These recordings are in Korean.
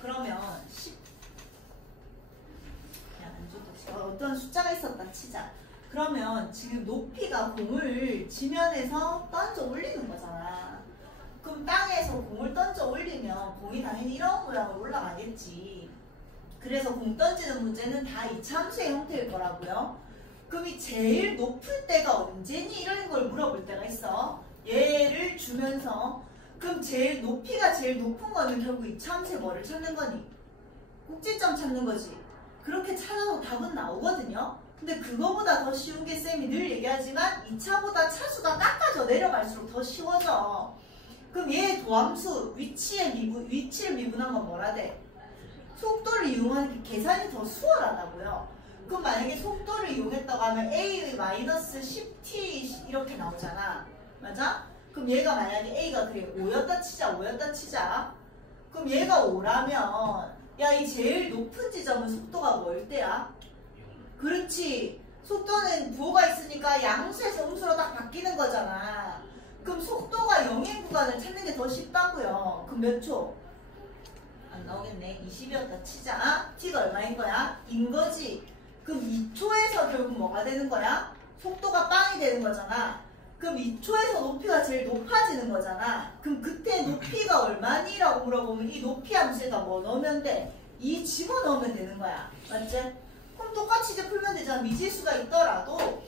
그러면 10 어떤 숫자가 있었다 치자. 그러면 지금 높이가 공을 지면에서 던져 올리는 거잖아. 그럼 땅에서 공을 던져 올리면 공이 당연히 이런 모양으로 올라가겠지. 그래서 공 던지는 문제는 다 이차함수의 형태일 거라고요. 그럼 이 제일 높을 때가 언제니? 이런 걸 물어볼 때가 있어. 얘를 주면서 그럼 제일 높이가 제일 높은 거는 결국 이차함수의 뭐를 찾는 거니? 꼭지점 찾는 거지. 그렇게 찾아도 답은 나오거든요. 근데 그거보다 더 쉬운 게 쌤이 늘 얘기하지만 2차보다 차수가 깎아져 내려갈수록 더 쉬워져. 그럼 얘의 도함수 위치를 미분한 건 뭐라 돼? 속도를 이용하는 게 계산이 더 수월하다고요. 그럼 만약에 속도를 이용했다고 하면 a 마이너스 10t 이렇게 나오잖아. 맞아? 그럼 얘가 만약에 a가 그래 5였다 치자. 그럼 얘가 5라면 야, 이 제일 높은 지점은 속도가 뭐일 때야? 그렇지. 속도는 부호가 있으니까 양수에서 음수로 딱 바뀌는 거잖아. 그럼 속도가 0인 구간을 찾는 게 더 쉽다고요. 그럼 몇 초? 안 나오겠네. 20이었다 치자. t가 얼마인 거야? 인 거지. 그럼 2초에서 결국 뭐가 되는 거야? 속도가 빵이 되는 거잖아. 그럼 2초에서 높이가 제일 높아지는 거잖아. 그럼 그때 높이가 얼마니? 라고 물어보면 이 높이 함수에다 뭐 넣으면 돼? 2 집어넣으면 되는 거야. 맞지? 그럼 똑같이 이제 풀면 되잖아. 미지수가 있더라도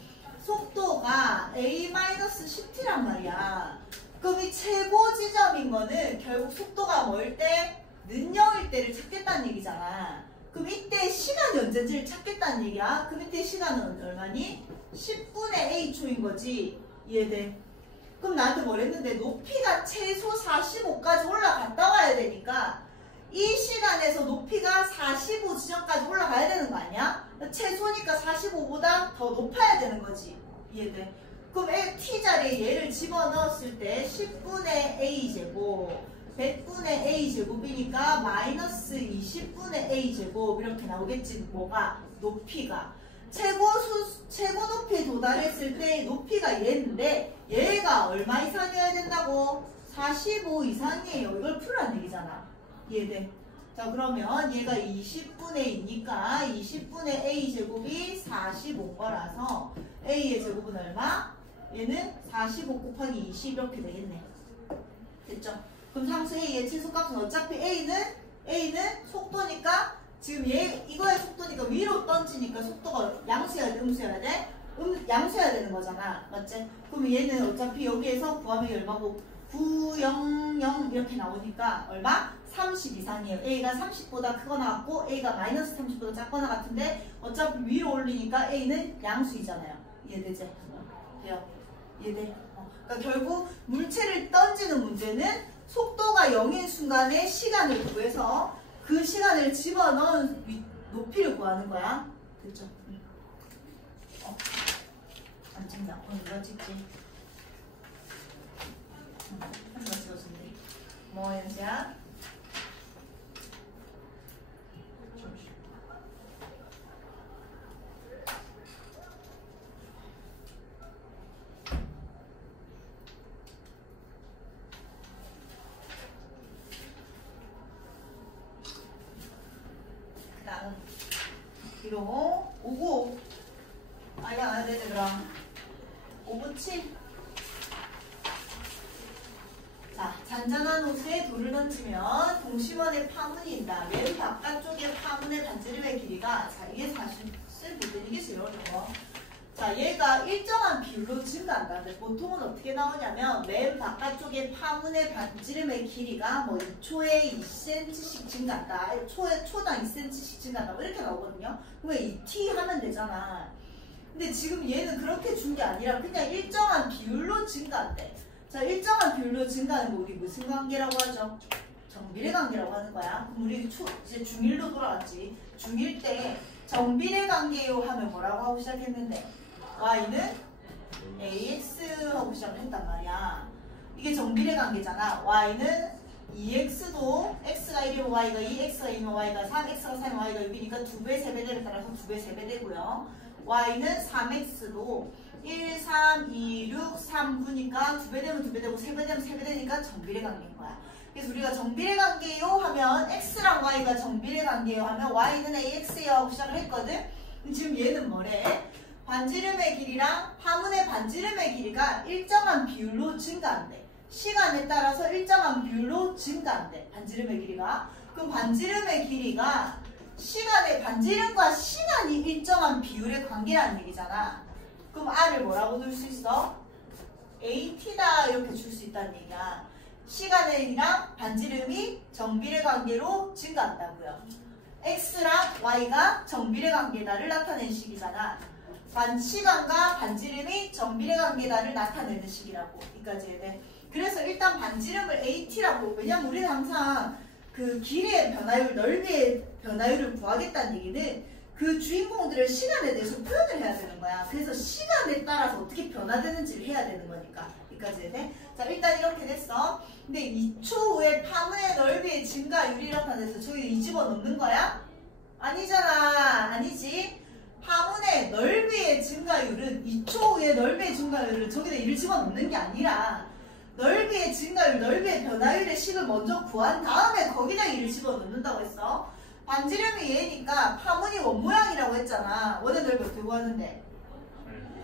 속도가 a-10t란 말이야. 그럼 이 최고 지점인 거는 결국 속도가 뭐일 때? 는 0일 때를 찾겠다는 얘기잖아. 그럼 이때 시간이 언제인지를 찾겠다는 얘기야. 그럼 이때 시간은 얼마니? 10분의 a초인 거지. 이해돼? 그럼 나한테 뭐랬는데 높이가 최소 45까지 올라갔다 와야 되니까 이 시간에서 높이가 45 지점까지 올라가야 되는 거 아니야? 최소니까 45보다 더 높아야 되는 거지. 이해돼? 그럼 t 자리에 얘를 집어넣었을 때 10분의 a제곱 100분의 a제곱이니까 마이너스 20분의 a제곱 이렇게 나오겠지. 뭐가? 높이가. 최고 높이에 도달했을 때 높이가 얘인데 얘가 얼마 이상이어야 된다고? 45 이상이에요. 이걸 풀으라는 얘기잖아. 이해돼? 자, 그러면 얘가 20분의 2니까 20분의 a제곱이 45 거라서 a의 제곱은 얼마? 얘는 45 곱하기 20 이렇게 되겠네. 됐죠? 그럼 상수 a의 최소값은 어차피 a는 속도니까 지금 이거의 속도니까 위로 던지니까 속도가 양수여야 돼? 음수여야 돼? 양수여야 되는 거잖아. 맞지? 그럼 얘는 어차피 여기에서 구하면 얼마고? 900 이렇게 나오니까 얼마? 30 이상이에요. A가 30보다 크거나 같고 A가 마이너스 30보다 작거나 같은데 어차피 위로 올리니까 A는 양수이잖아요. 이해되지? 돼요? 이해돼? 그러니까 결국 물체를 던지는 문제는 속도가 0인 순간에 시간을 구해서 그 시간을 집어넣은 높이를 구하는 거야. 됐죠? 안 찍나? 누가 찍지? 한 번 찍어준대. 뭐 연수야? 그 다음 뒤로 5구 아 이거 안 해도 되지 그럼 5구 7 자, 잔잔한 옷에 돌을 던지면 동심원의 파문이 있다. 맨 바깥쪽에 파문의 반지름의 길이가 자 이게 사실 볼 때 이게 제일 어려워. 자, 얘가 일정한 비율로 증가한다. 근데 보통은 어떻게 나오냐면 맨 바깥쪽에 파문의 반지름의 길이가 뭐 2초에 2cm씩 증가한다. 초당 2cm씩 증가한다. 뭐 이렇게 나오거든요. 그러면 2t 하면 되잖아. 근데 지금 얘는 그렇게 준 게 아니라 그냥 일정한 비율로 증가한대. 자, 일정한 비율로 증가하는 거 우리 무슨 관계라고 하죠? 정비례 관계라고 하는 거야. 그럼 우리 이제 중1로 돌아왔지. 중1 때 정비례 관계요 하면 뭐라고 하고 시작했는데 y는 ax 하고 시작했단 말이야. 이게 정비례 관계잖아. y는 2x도 x가 1이면 y가 2, x가 2면 y가 3, x가 3이면 y가 6이니까 2배, 3배대를 따라서 2배, 3배 되고요. y는 3x도 1, 3, 2, 6, 3, 9니까 2배 되면 2배 되고 3배 되면 3배 되니까 정비례 관계인 거야. 그래서 우리가 정비례 관계요 하면 그러면 x랑 y가 정비례 관계예요 하면 y는 ax예요 하고 시작을 했거든. 지금 얘는 뭐래? 반지름의 길이랑 파문의 반지름의 길이가 일정한 비율로 증가한대. 시간에 따라서 일정한 비율로 증가한대. 반지름의 길이가. 그럼 반지름의 길이가 반지름과 시간이 일정한 비율의 관계라는 얘기잖아. 그럼 r을 뭐라고 넣을 수 있어? at다 이렇게 줄 수 있다는 얘기야. 시간이랑 반지름이 정비례 관계로 증가한다고요. x랑 y가 정비례 관계다를 나타내는 식이잖아. 시간과 반지름이 정비례 관계다를 나타내는 식이라고. 여기까지 해야 돼. 그래서 일단 반지름을 at라고. 왜냐면 우리는 항상 그 길이의 변화율, 넓이의 변화율을 구하겠다는 얘기는 그 주인공들의 시간에 대해서 표현을 해야 되는 거야. 그래서 시간에 따라서 어떻게 변화되는지를 해야 되는 거니까. 여기까지 해야 돼. 자, 일단 이렇게 됐어. 근데 2초 후에 파문의 넓이의 증가율이 나타나서 저기 이 집어넣는 거야? 아니잖아. 아니지. 파문의 넓이의 증가율은 2초 후에 넓이의 증가율은 저기다 1을 집어넣는 게 아니라 넓이의 증가율, 넓이의 변화율의 식을 먼저 구한 다음에 거기다 1을 집어넣는다고 했어. 반지름이 얘니까 파문이 원모양이라고 했잖아. 원의 넓이 어떻게 구하는데?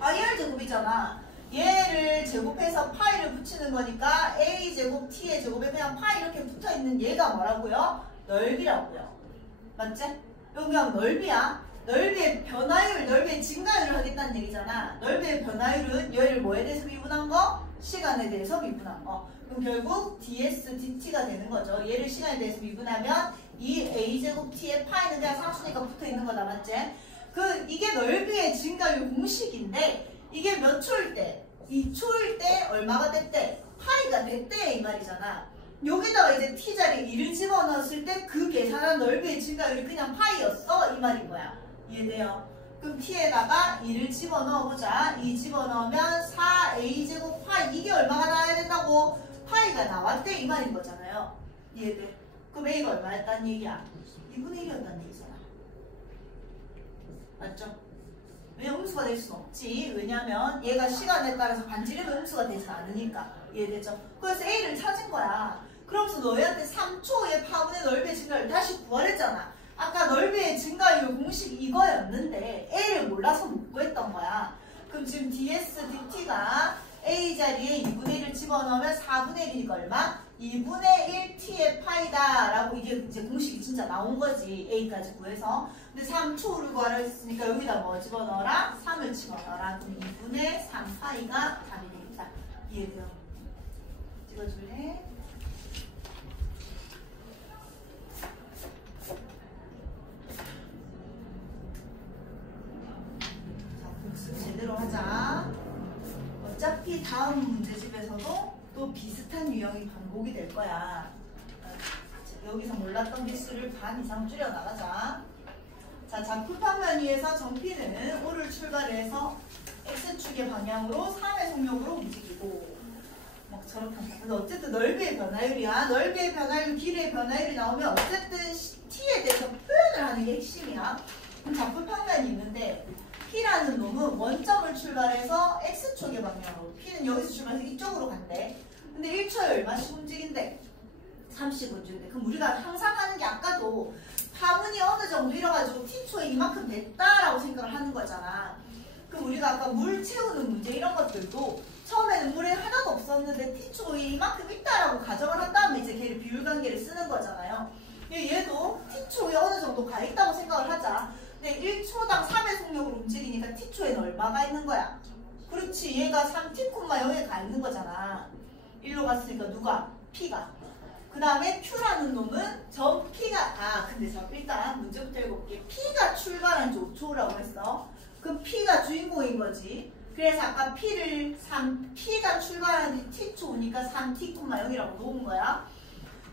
파이R 제곱이잖아. 얘를 제곱해서 파이를 붙이는 거니까 a제곱 t의 제곱에 그냥 파이 이렇게 붙어있는 얘가 뭐라고요? 넓이라고요. 맞지? 이건 그냥 넓이야. 넓이의 변화율, 넓이의 증가율을 하겠다는 얘기잖아. 넓이의 변화율은 얘를 뭐에 대해서 미분한 거? 시간에 대해서 미분한 거. 그럼 결국 ds dt가 되는 거죠. 얘를 시간에 대해서 미분하면 이 a제곱 t의 파이는 그냥 상수니까 붙어있는 거다. 맞지? 이게 넓이의 증가율 공식인데 이게 몇 초일 때? 2초일 때 얼마가 됐대? 파이가 됐대 이 말이잖아. 여기다가 이제 t자리에 1을 집어넣었을 때 그 계산한 넓이의 증가율이 그냥 파이였어 이 말인 거야. 이해돼요? 그럼 t에다가 1을 집어넣어보자. 2 집어넣으면 4a제곱 파이. 이게 얼마가 나와야 된다고? 파이가 나왔대 이 말인 거잖아요. 이해돼? 그럼 a가 얼마였다는 얘기야? 2분의 1이었다는 얘기잖아. 맞죠? 왜 음수가 될 수는 없지. 왜냐면 얘가 시간에 따라서 반지름의 음수가 되지 않으니까. 이해되죠? 그래서 a를 찾은 거야. 그러면서 너희한테 3초의 파문의 넓이의 증가율 다시 구하랬잖아. 아까 넓이의 증가율 공식 이거였는데 a를 몰라서 못 구했던 거야. 그럼 지금 ds dt가 a 자리에 2분의 1을 집어넣으면 4분의 1이니까 얼마? 2분의 1 t의 파이다 라고 이게 이제 공식이 진짜 나온 거지. a까지 구해서. 근데 3초를 구하라 했으니까 여기다 뭐 집어넣어라? 3을 집어넣어라. 그럼 2분의 3 파이가 답이 되겠다. 이해돼요? 찍어줄래? 자, 복습 제대로 하자. 어차피 다음 문제집에서도 또 비슷한 유형이 반복이 될 거야. 여기서 몰랐던 개수를 반 이상 줄여 나가자. 자, 작품평면 위에서 정피는 O를 출발해서 X축의 방향으로 3의 속력으로 움직이고 막 저렇게 한다. 근데 어쨌든 넓이의 변화율이야. 넓이의 변화율, 길이의 변화율이 나오면 어쨌든 T에 대해서 표현을 하는 게 핵심이야. 그럼 작품평면이 있는데 P라는 놈은 원점을 출발해서 X축의 방향으로, P는 여기서 출발해서 이쪽으로 간대. 근데 1초에 얼마씩 움직인대? 30 움직인대. 그럼 우리가 항상 하는 게 아까도 파문이 어느 정도 이뤄가지고 T초에 이만큼 됐다라고 생각을 하는 거잖아. 그럼 우리가 아까 물 채우는 문제 이런 것들도 처음에는 물에 하나도 없었는데 T초에 이만큼 있다라고 가정을 한 다음에 이제 걔를 비율관계를 쓰는 거잖아요. 얘도 T초에 어느 정도 가 있다고 생각을 하자. 근데 1초당 3의 속력으로 움직이니까 T초에는 얼마가 있는 거야? 그렇지. 얘가 3t,0에 가 있는 거잖아. 1로 갔으니까 누가? P가. 그 다음에 Q라는 놈은 저 P가, 근데 저 일단 문제부터 읽어볼게. P가 출발한 지 5초라고 했어. 그럼 P가 주인공인 거지. 그래서 아까 P가 출발한 지 T초니까 3t,0이라고 놓은 거야.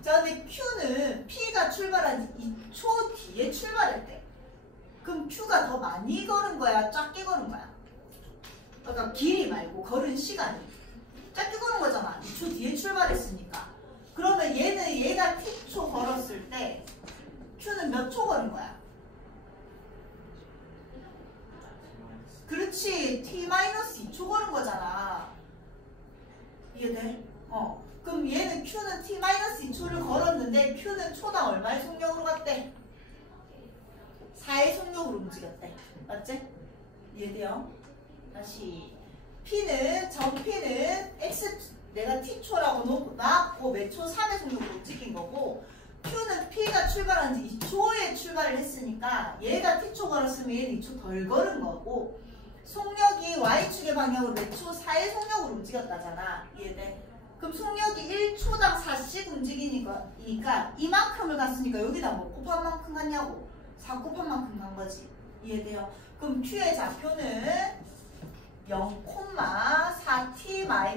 자, 근데 Q는 P가 출발한 지 2초 뒤에 출발했대. 그럼 Q가 더 많이 걸은 거야? 작게 걸은 거야? 그러니까 길이 말고 걸은 시간이. 짧게 걸은 거잖아. 2초 뒤에 출발했으니까. 그러면 얘가 t초 걸었을 때 Q는 몇 초 걸은 거야? 그렇지. t-2초 걸은 거잖아. 이해돼? 그럼 얘는 Q는 t-2초를 걸었는데 Q는 초 초당 얼마의 속력으로 갔대? 4의 속력으로 움직였대. 맞지? 이해돼요? 다시 전 P는 X 내가 T초라고 놨고 몇 초? 3의 속력으로 움직인 거고 Q는 P가 출발한 지 2초에 출발을 했으니까 얘가 T초 걸었으면 얘는 2초 덜 걸은 거고 속력이 Y축의 방향으로 몇 초? 4의 속력으로 움직였다잖아. 이해돼? 그럼 속력이 1초당 4씩 움직이니까 이만큼을 갔으니까 여기다 뭐 곱한 만큼 갔냐고? 4 곱한 만큼 간 거지. 이해돼요? 그럼 Q의 좌표는 0,4t-8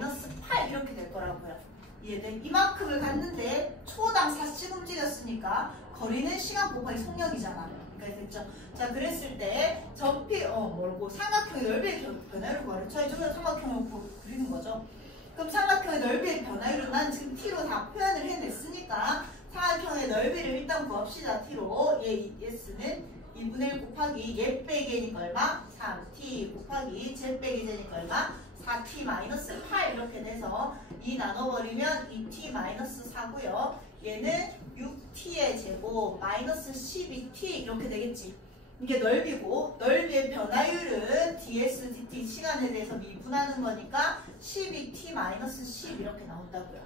이렇게 될 거라고요. 이해돼? 이만큼을 갔는데 초당 4씩 움직였으니까 거리는 시간 곱하기 속력이잖아. 그러니까 됐죠? 자, 그랬을 때 전피 뭐고 삼각형의 넓이의 변화율을 구하래. 삼각형을 그리는 거죠. 그럼 삼각형의 넓이의 변화율은 난 지금 t로 다 표현을 해냈으니까 삼각형의 넓이를 일단 구합시다. t로 얘 s는 2분의 1 곱하기 얘 빼기 니까 얼마? 3t 곱하기 z 빼기 z니까 얼마? 4t-8 이렇게 돼서 2 나눠버리면 2t 4고요. 얘는 6t의 제곱 마이너스 12t 이렇게 되겠지. 이게 넓이고 넓이의 변화율은 ds, dt 시간에 대해서 미분하는 거니까 12t-10 이렇게 나온다고요.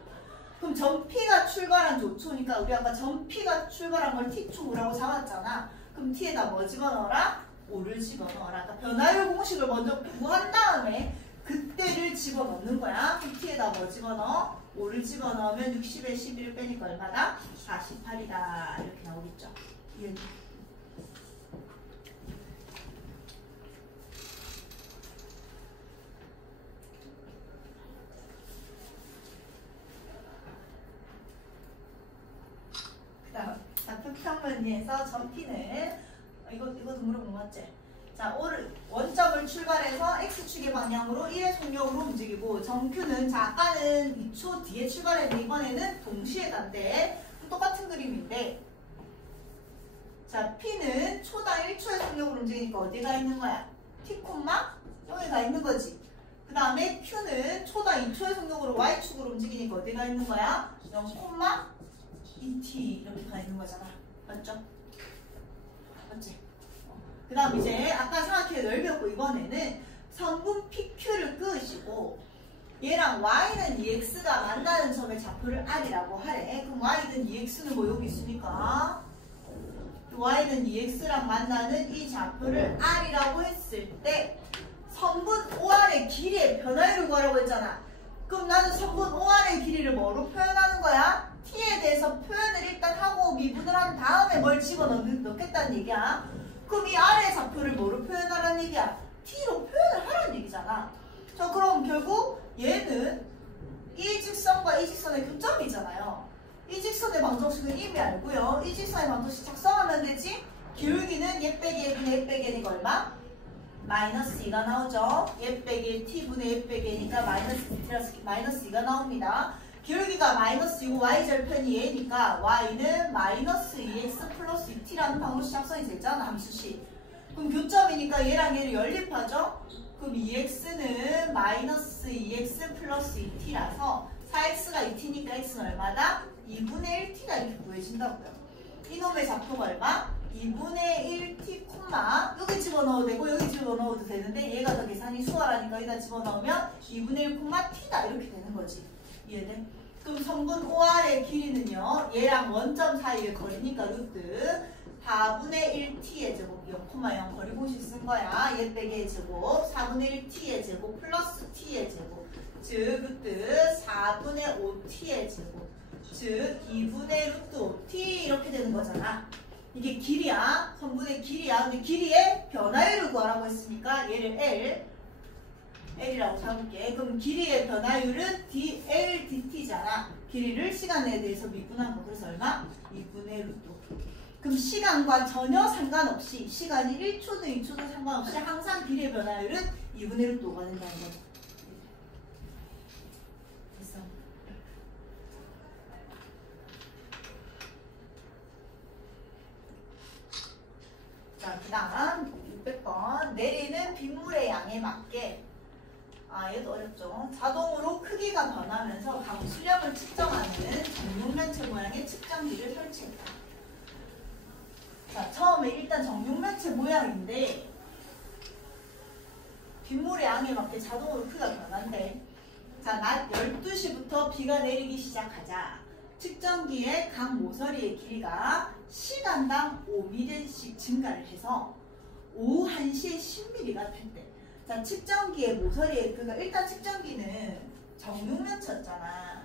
그럼 전 P가 출발한 지 5초니까 우리 아까 전 P가 출발한 걸 t초라고 잡았잖아. 그럼 t에다 뭐 집어넣어라? 5를 집어넣어라. 그러니까 변화율 공식을 먼저 구한 다음에 그때를 집어넣는 거야. 그럼 t에다 뭐 집어넣어? 5를 집어넣으면 60에 11을 빼니까 얼마다? 48이다. 이렇게 나오겠죠. 예. 그 다음 좌표평면에서 전 P는 이것도 물어본 거 맞지? 자, 원점을 출발해서 X축의 방향으로 1의 속력으로 움직이고 정Q는 자, 아까는 2초 뒤에 출발했는데 이번에는 동시에 간대. 똑같은 그림인데 자, P는 초당 1초의 속력으로 움직이니까 어디가 있는 거야? T, 여기가 있는 거지. 그 다음에 Q는 초당 2초의 속력으로 Y축으로 움직이니까 어디가 있는 거야? 0,2t 이렇게 가 있는 거잖아. 맞죠? 맞지? 그 다음 이제 아까 삼각형의 넓이였고 이번에는 성분 PQ를 끄시고 얘랑 Y는 EX가 만나는 점의 좌표를 R이라고 하래. 그럼 Y는 EX는 뭐 여기 있으니까 Y는 EX랑 만나는 이 좌표를 R이라고 했을 때 성분 OR의 길이의 변화율을 구하라고 했잖아. 그럼 나는 성분 OR의 길이를 뭐로 표현하는 거야? T에 대해서 표현을 일단 하고 미분을 한 다음에 뭘 집어넣겠다는 얘기야. 그럼 이 아래의 좌표를 뭐로 표현하라는 얘기야? T로 표현을 하라는 얘기잖아. 자, 그럼 결국 얘는 이 직선과 이 직선의 교점이잖아요. 이 직선의 방정식은 이미 알고요. 이 직선의 방정식 작성하면 되지? 기울기는 얘 빼기 얘분의 얘 빼기 얘니까 얼마? 마이너스 2가 나오죠. 얘 빼기 t분의 얘 빼기니까 마이너스 2가 나옵니다. 기울기가 마이너스 2고 y절편이 얘니까 y는 마이너스 2x 플러스 2t라는 방정식 작성이 되잖아. 함수식. 그럼 교점이니까 얘랑 얘를 연립하죠. 그럼 2x는 마이너스 2x 플러스 2t라서 4x가 2t니까 x는 얼마다? 2분의 1t가 이렇게 구해진다고요. 이놈의 좌표가 얼마? 2분의 1t 콤마 여기 집어넣어도 되고 여기 집어넣어도 되는데 얘가 더 계산이 수월하니까 여기다 집어넣으면 2분의 1 콤마 t다 이렇게 되는 거지. 이해돼? 그럼 성분 OR의 길이는요. 얘랑 원점 사이의 거리니까 루트 4분의 1t의 제곱 0,0 거리 공식 쓴 거야. 얘 빼기의 제곱 4분의 1t의 제곱 플러스 t의 제곱 즉 루트 4분의 5t의 제곱 즉 2분의 루트 5t 이렇게 되는 거잖아. 이게 길이야. 성분의 길이야. 근데 길이의 변화율을 구하라고 했으니까 얘를 L이라고 잡을게. 그럼 길이의 변화율은 dl dt잖아. 길이를 시간에 대해서 미분한 거. 그래서 얼마? 2분의 루트. 그럼 시간과 전혀 상관없이 시간이 1초든 2초든 상관없이 항상 길이의 변화율은 2분의 루트 5가 된다는 거죠. 됐어. 자, 그 다음 600번 내리는 빗물의 양에 맞게 얘도 어렵죠. 자동으로 크기가 변하면서 각 수량을 측정하는 정육면체 모양의 측정기를 설치했다. 처음에 일단 정육면체 모양인데 빗물의 양에 맞게 자동으로 크기가 변한대. 자, 낮 12시부터 비가 내리기 시작하자. 측정기의 각 모서리의 길이가 시간당 5mm씩 증가를 해서 오후 1시에 10mm가 된대. 자, 측정기의 모서리에, 그러니까 일단 측정기는 정육면체였잖아.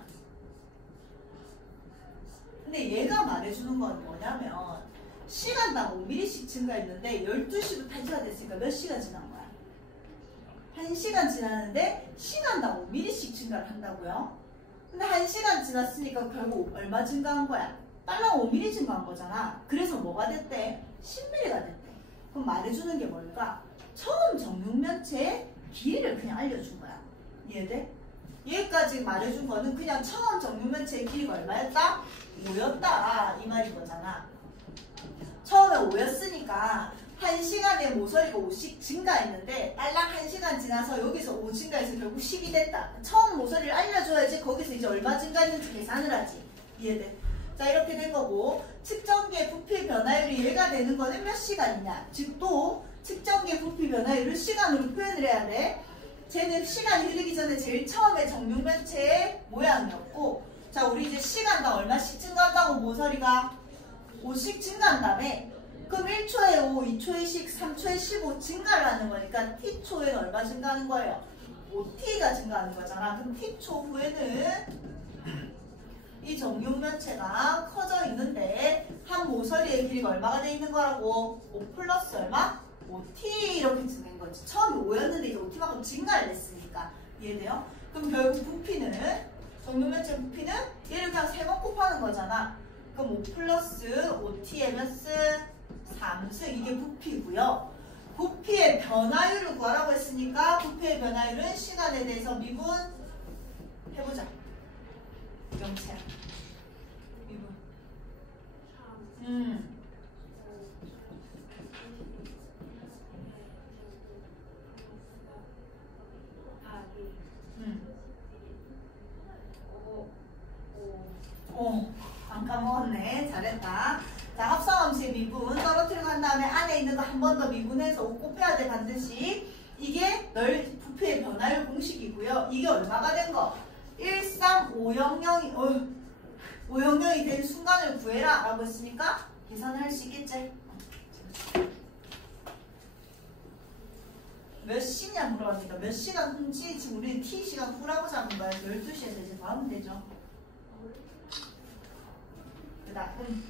근데 얘가 말해주는 건 뭐냐면 시간당 5mm씩 증가했는데 12시부터 1시가 됐으니까 몇 시간 지난 거야? 1시간 지났는데 시간당 5mm씩 증가를 한다고요? 근데 1시간 지났으니까 결국 얼마 증가한 거야? 딸랑 5mm 증가한 거잖아. 그래서 뭐가 됐대? 10mm가 됐대. 그럼 말해주는 게 뭘까? 처음 정육면체의 길이를 그냥 알려준 거야. 이해돼? 얘까지 말해준 거는 그냥 처음 정육면체의 길이가 얼마였다? 5였다. 이 말인 거잖아. 처음에 5였으니까 1시간에 모서리가 5씩 증가했는데 딸랑 1시간 지나서 여기서 5 증가해서 결국 10이 됐다. 처음 모서리를 알려줘야지 거기서 이제 얼마 증가했는지 계산을 하지. 이해돼? 자, 이렇게 된 거고 측정기의 부피 변화율이 얘가 되는 거는 몇 시간이냐? 즉 또 측정기의 부피 변화율을 시간으로 표현을 해야 돼. 쟤는 시간이 흐르기 전에 제일 처음에 정육면체의 모양이었고, 자, 우리 이제 시간당 얼마씩 증가한다고 모서리가 5씩 증가한다며. 그럼 1초에 5, 2초에 10, 3초에 15 증가를 하는 거니까 t초에는 얼마 증가하는 거예요? 5t가 증가하는 거잖아. 그럼 t초 후에는 이 정육면체가 커져 있는데 한 모서리의 길이가 얼마가 돼 있는 거라고? 5 플러스 얼마? 5t 이렇게 증가한 거지. 처음에 5였는데 이제 5t만큼 증가를 했으니까. 이해돼요? 그럼 결국 부피는, 정육면체 부피는 얘를 그냥 3번 곱하는 거잖아. 그럼 5 플러스 5t의 몇 승? 3승. 이게 부피고요. 부피의 변화율을 구하라고 했으니까 부피의 변화율은 시간에 대해서 미분 해보자. 영채야. 미분. 안 까먹었네. 잘했다. 자, 합성함수의 미분 떨어뜨리고 한 다음에 안에 있는 거 한 번 더 미분해서 5 곱해야 돼, 반드시. 이게 부피의 변화율 공식이고요. 이게 얼마가 된 거? 13500이 500이 된 순간을 구해라 라고 했으니까 계산을 할 수 있겠지? 몇 시냐 물어봤으니까 몇 시간 후인지 지금 우리는 t시간 후라고 잡은 거야. 12시에서 이제 더 하면 되죠. 그 다음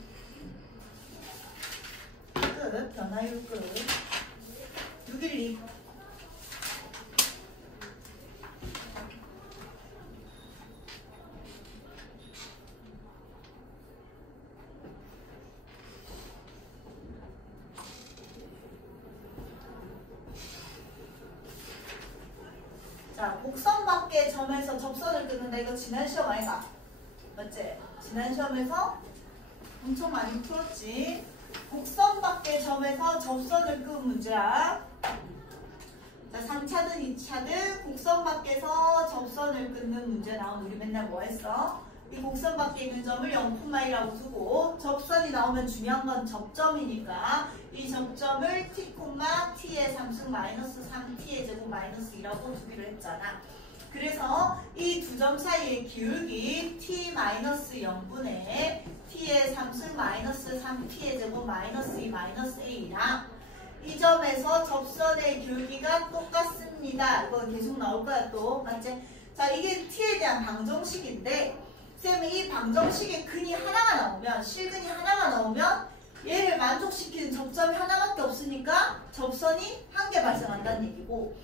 끝. 변화율 끝. 612. 자, 곡선 밖의 점에서 접선을 끊는다. 이거 지난 시험 아이가? 맞지? 지난 시험에서 엄청 많이 풀었지. 곡선 밖의 점에서 접선을 끄는 문제야. 자, 3차든 2차든 곡선 밖에서 접선을 끊는 문제 나오면 우리 맨날 뭐 했어? 이 곡선 밖에 있는 점을 0,1이라고 두고 접선이 나오면 중요한 건 접점이니까 이 접점을 t, t의 3승 마이너스 3t의 제곱 마이너스 2라고 두기로 했잖아. 그래서 이 두 점 사이의 기울기 t 마이너스 0분의 t의 3승 마이너스 3t의 제곱 마이너스 2 마이너스 a랑 이 점에서 접선의 기울기가 똑같습니다. 이거 계속 나올 거야 또. 맞지? 자, 이게 t에 대한 방정식인데 쌤이 이 방정식의 근이 하나가 나오면, 실근이 하나가 나오면 얘를 만족시키는 접점이 하나밖에 없으니까 접선이 한 개 발생한다는 얘기고,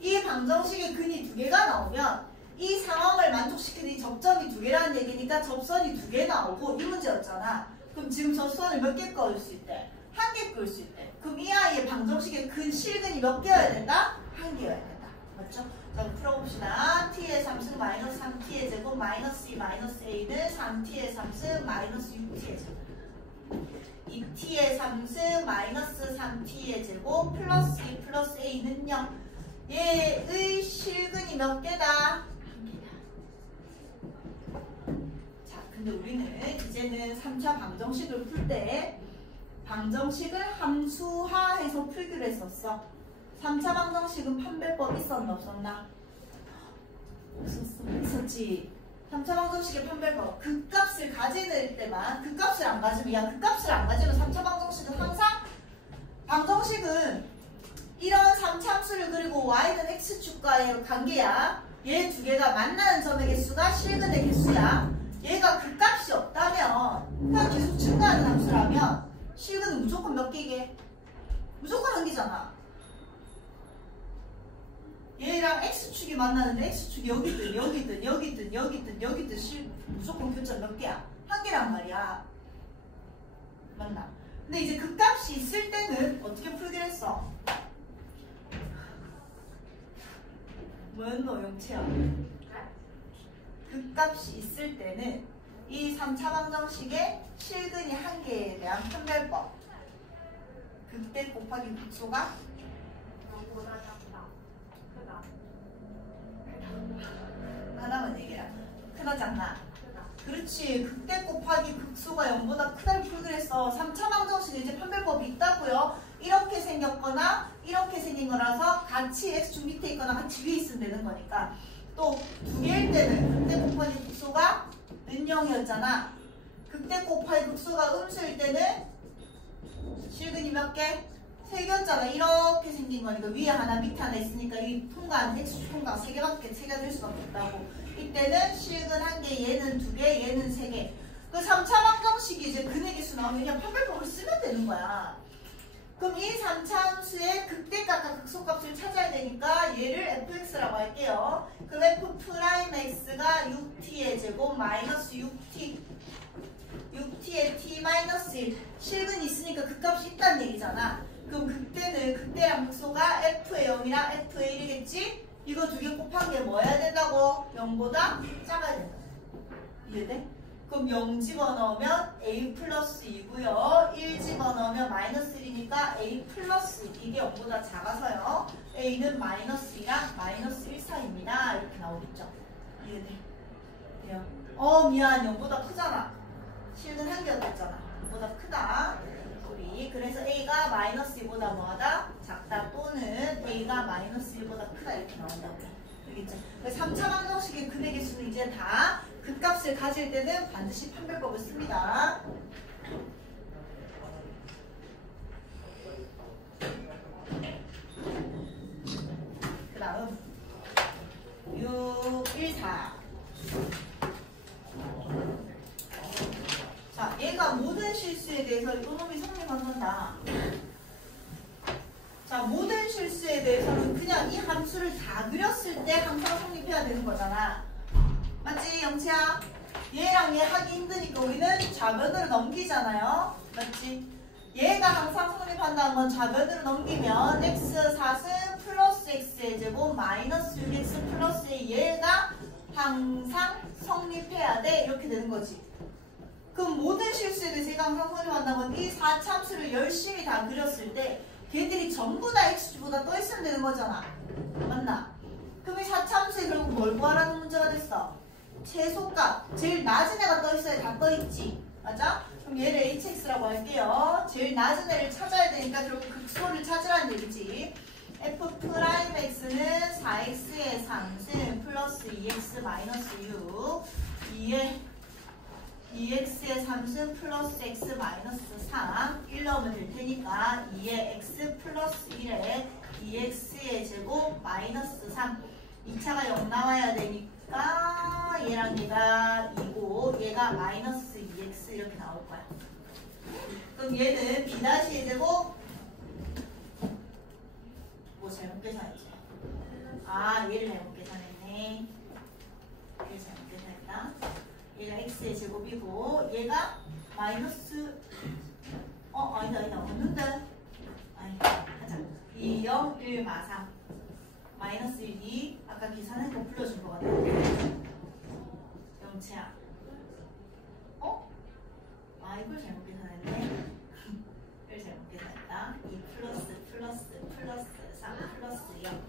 이 방정식의 근이 두 개가 나오면 이 상황을 만족시키는 이 접점이 두 개라는 얘기니까 접선이 두 개 나오고 이 문제였잖아. 그럼 지금 접선을 몇 개 그을 수 있대? 한 개 그을 수 있대. 그럼 이 아이의 방정식의 근, 실근이 몇 개여야 된다? 한 개여야 된다. 맞죠? 자, 풀어봅시다. t의 3승 마이너스 3t의 제곱 마이너스 2 마이너스 a는 3t의 3승 마이너스 6t의 제곱 2t의 3승 마이너스 3t의 제곱 플러스 2 플러스 a는 0. 얘의 실근이 몇 개다? 한 개다. 자, 근데 우리는 이제는 3차 방정식을 풀 때 방정식을 함수화해서 풀기로 했었어. 3차 방정식은 판별법 있었나 없었나? 있었지. 3차 방정식의 판별법. 극값을 가질 때만, 극값을 안 가지면, 야, 극값을 안 가지면 3차 방정식은 항상, 방정식은 이런 3차함수를 그리고 y는 x축과의 관계야. 얘 두 개가 만나는 점의 개수가 실근의 개수야. 얘가 극값이 없다면, 그냥 계속 증가하는 함수라면, 실근은 무조건 몇 개게? 무조건 한 개잖아. 얘랑 x축이 만나는데 x축이 여기든 무조건 교점 몇 개야? 한 개란 말이야. 맞나? 근데 이제 극값이 있을 때는 어떻게 풀기로 했어? 뭐였노 영채야? 극값이 있을 때는 이 3차 방정식의 실근이 한 개에 대한 판별법. 극대 곱하기 극소가 하나만 얘기해라. 크다 작나? 그렇지. 극대 곱하기 극소가 0보다 크다를 풀기로 했어. 3차 방정식은 이제 판별법이 있다고요. 이렇게 생겼거나 이렇게 생긴 거라서 같이 x축 밑에 있거나 같이 위에 있으면 되는 거니까. 또 두 개일 때는 극대 곱하기 극소가 는0이었잖아. 극대 곱하기 극소가 음수일 때는 실근이 몇 개? 3개였잖아. 이렇게 생긴 거니까 위에 하나 밑에 하나 있으니까 이 통관, x축 통관 3개가 될 수밖에 없다고. 이때는 실근 1개, 얘는 2개, 얘는 3개. 그 3차 방정식이 이제 근의 개수 나오면 그냥 판별법을 쓰면 되는 거야. 그럼 이 3차 함수의 극대값과 극소값을 찾아야 되니까 얘를 fx라고 할게요. 그럼 f'x가 6t의 제곱 마이너스 6t의 t-1 실근이 있으니까 극값이 있다는 얘기잖아. 그럼 극대랑 극소가 f의 0이랑 f의 1이겠지? 이거 두 개 곱한 게 뭐 해야 된다고? 0보다 작아야 된다. 이해돼? 그럼 0 집어넣으면 a 플러스 2고요. 1 집어넣으면 마이너스 1이니까 a 플러스 2. 이게 0보다 작아서요. a는 마이너스 2랑 마이너스 1 사이입니다. 이렇게 나오겠죠? 이해돼? 돼요? 미안. 0보다 크잖아. 실근 1개였잖아. 0보다 크다. 그래서 a가 마이너스 2보다 뭐하다? 작다 또는 a가 마이너스 1보다 크다 이렇게 나온다고. 알겠죠? 3차 방정식의 근의 개수는 이제 다 극값을 가질 때는 반드시 판별법을 씁니다. 그 다음 6, 1, 4. 자, 얘가 모든 실수에 대해서 이놈이 성립한다. 자, 모든 실수에 대해서는 그냥 이 함수를 다 그렸을 때 항상 성립해야 되는 거잖아. 맞지, 영채야? 얘랑 얘 하기 힘드니까 우리는 좌변으로 넘기잖아요. 맞지? 얘가 항상 성립한다는 건 좌변으로 넘기면 x4승 플러스 x의 제곱 마이너스 6x 플러스 얘가 항상 성립해야 돼. 이렇게 되는 거지. 그럼 모든 실수에 대해서 얘가 항상 성립한다면 이 4참수를 열심히 다 그렸을 때 걔들이 전부 다 x보다 떠 있으면 되는 거잖아. 맞나? 그럼 이 4참수에 결국 뭘 구하라는 문제가 됐어? 최소값. 제일 낮은 애가 떠 있어야 다 떠 있지. 맞아? 그럼 얘를 hx라고 할게요. 제일 낮은 애를 찾아야 되니까 결국 극소를 찾으라는 얘기지. f'x는 4x의 3승 플러스 2x 마이너스 6 2x의 3승 플러스 x 마이너스 3 1 넣으면 될 테니까 2의 x 플러스 1에 2x의 제곱 마이너스 3 2차가 0 나와야 되니까 얘랑 얘가 2고 얘가 마이너스 2x 이렇게 나올 거야. 그럼 얘는 b-의 제곱 뭐 잘못 계산했지? 얘를 잘못 계산했네. 얘를 잘못 계산했다. 얘가 x의 제곱이고 얘가 마이너스 아니다 없는데 하자. 2, 0, 1, 마 3 마이너스 1, 2 아까 계산한 거 불러준 거 같아. 영채야 이걸 잘못 계산했네. 이걸 잘못 계산했다. 2 플러스 3 플러스 0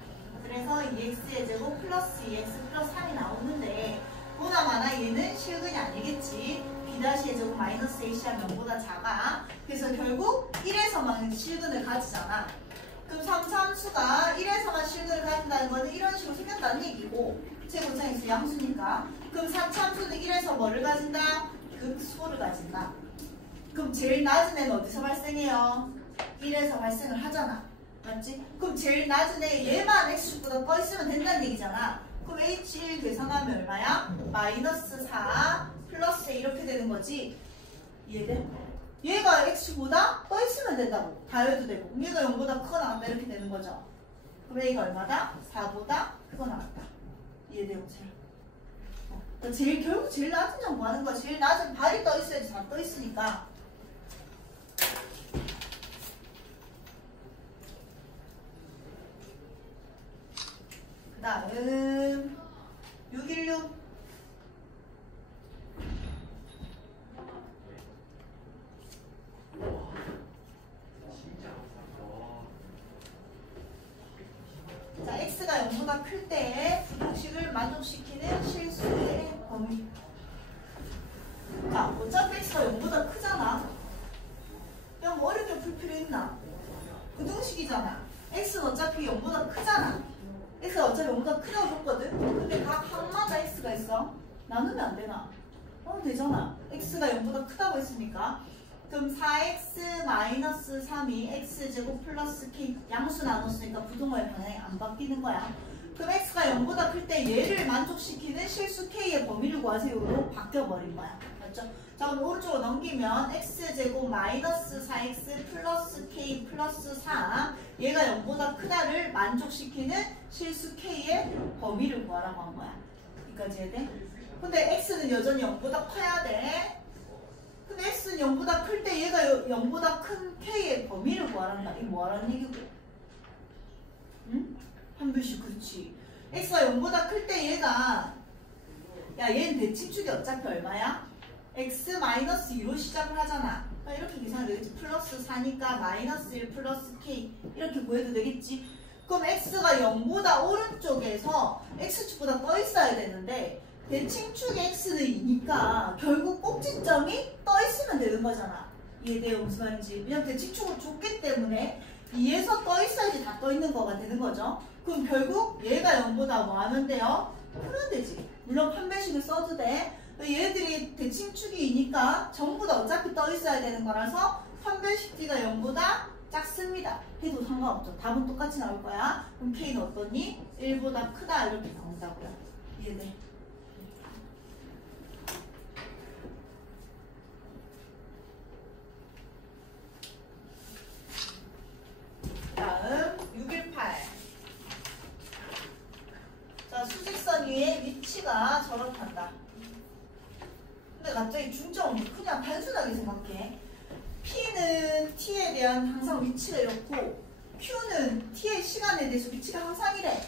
그래서 2x의 제곱 플러스 2x 플러스 3이 나오는데 보나마나 얘는 실근이 아니겠지. b-의 제곱 마이너스 ac하면 0보다 작아. 그래서 그래서 결국 1에서만 실근을 가지잖아. 그럼 3함수가 1에서만 실근을 가진다는 거는 이런 식으로 생겼다는 얘기고 제곱창에서 양수니까. 그럼 4참수는 1에서 뭐를 가진다? 극소를 가진다. 그럼 제일 낮은 애는 어디서 발생해요? 1에서 발생을 하잖아. 맞지? 그럼 제일 낮은 애 얘만 x축보다 떠 있으면 된다는 얘기잖아. 그럼 h1 계산하면 얼마야? 마이너스 4 플러스 이렇게 되는 거지. 이해돼? 얘가 x보다 떠 있으면 된다고. 다해도 되고. 얘가 0보다 크거나 같다 이렇게 되는 거죠. 그럼 a가 얼마다? 4보다 크거나 같다. 이해돼요? 결국 제일 낮은 점 뭐 하는 거야? 제일 낮은 발이 떠 있어야지. 다 떠 있으니까. 그 다음 616. 자, x가 0보다 클 때 부등식을 만족시키는 실수의 범위. 자, 어차피 x가 0보다 크잖아. 그냥 뭐 어렵게 풀 필요 있나? 부등식이잖아. x는 어차피 0보다 크잖아. x가 어차피 0보다 크다고 줬거든? 근데 각 항마다 x가 있어. 나누면 안 되나? 하면 되잖아. x가 0보다 크다고 했으니까. 그럼 4x-3이 x제곱 플러스 k 양수 나눴으니까 부동호의 방향이 안 바뀌는 거야. 그럼 x가 0보다 클 때 얘를 만족시키는 실수 k의 범위를 구하세요로 바뀌어버린 거야. 맞죠? 자, 그럼 오른쪽으로 넘기면 x제곱 마이너스 4x 플러스 k 플러스 4 얘가 0보다 크다를 만족시키는 실수 k의 범위를 구하라고 한 거야. 여기까지 해야 돼? 근데 x는 여전히 0보다 커야 돼. 근데 x는 0보다 클 때 얘가 0보다 큰 k의 범위를 구하란다. 이거 뭐하라는 얘기고? 응? 한 번씩 그렇지. x가 0보다 클 때 얘가 야 얘는 대칭축이 어차피 얼마야? x-2로 시작을 하잖아. 그러니까 이렇게 계산해도 되겠지. 플러스 4니까 마이너스 1 플러스 k 이렇게 구해도 되겠지. 그럼 x가 0보다 오른쪽에서 x축보다 떠 있어야 되는데 대칭축의 x는 2니까 결국 꼭지점이 떠 있으면 되는 거잖아. 이해돼요? 무슨 말인지. 왜냐면 대칭축을 줬기 때문에 2에서 떠 있어야지 다 떠 있는 거가 되는 거죠. 그럼 결국 얘가 0보다 뭐 하면 돼요? 크면 되지. 물론 판별식을 써도 돼. 얘들이 대칭축이 2니까 전부 다 어차피 떠 있어야 되는 거라서 판별식 t가 0보다 작습니다. 해도 상관없죠. 답은 똑같이 나올 거야. 그럼 k는 어떠니? 1보다 크다 이렇게 나온다고요. 이해돼? 다음 618. 자, 수직선 위에 위치가 저렇단다. 근데 갑자기 중점은 그냥 단순하게 생각해. P는 T에 대한 항상 위치가 이렇고 Q는 T의 시간에 대해서 위치가 항상 이래.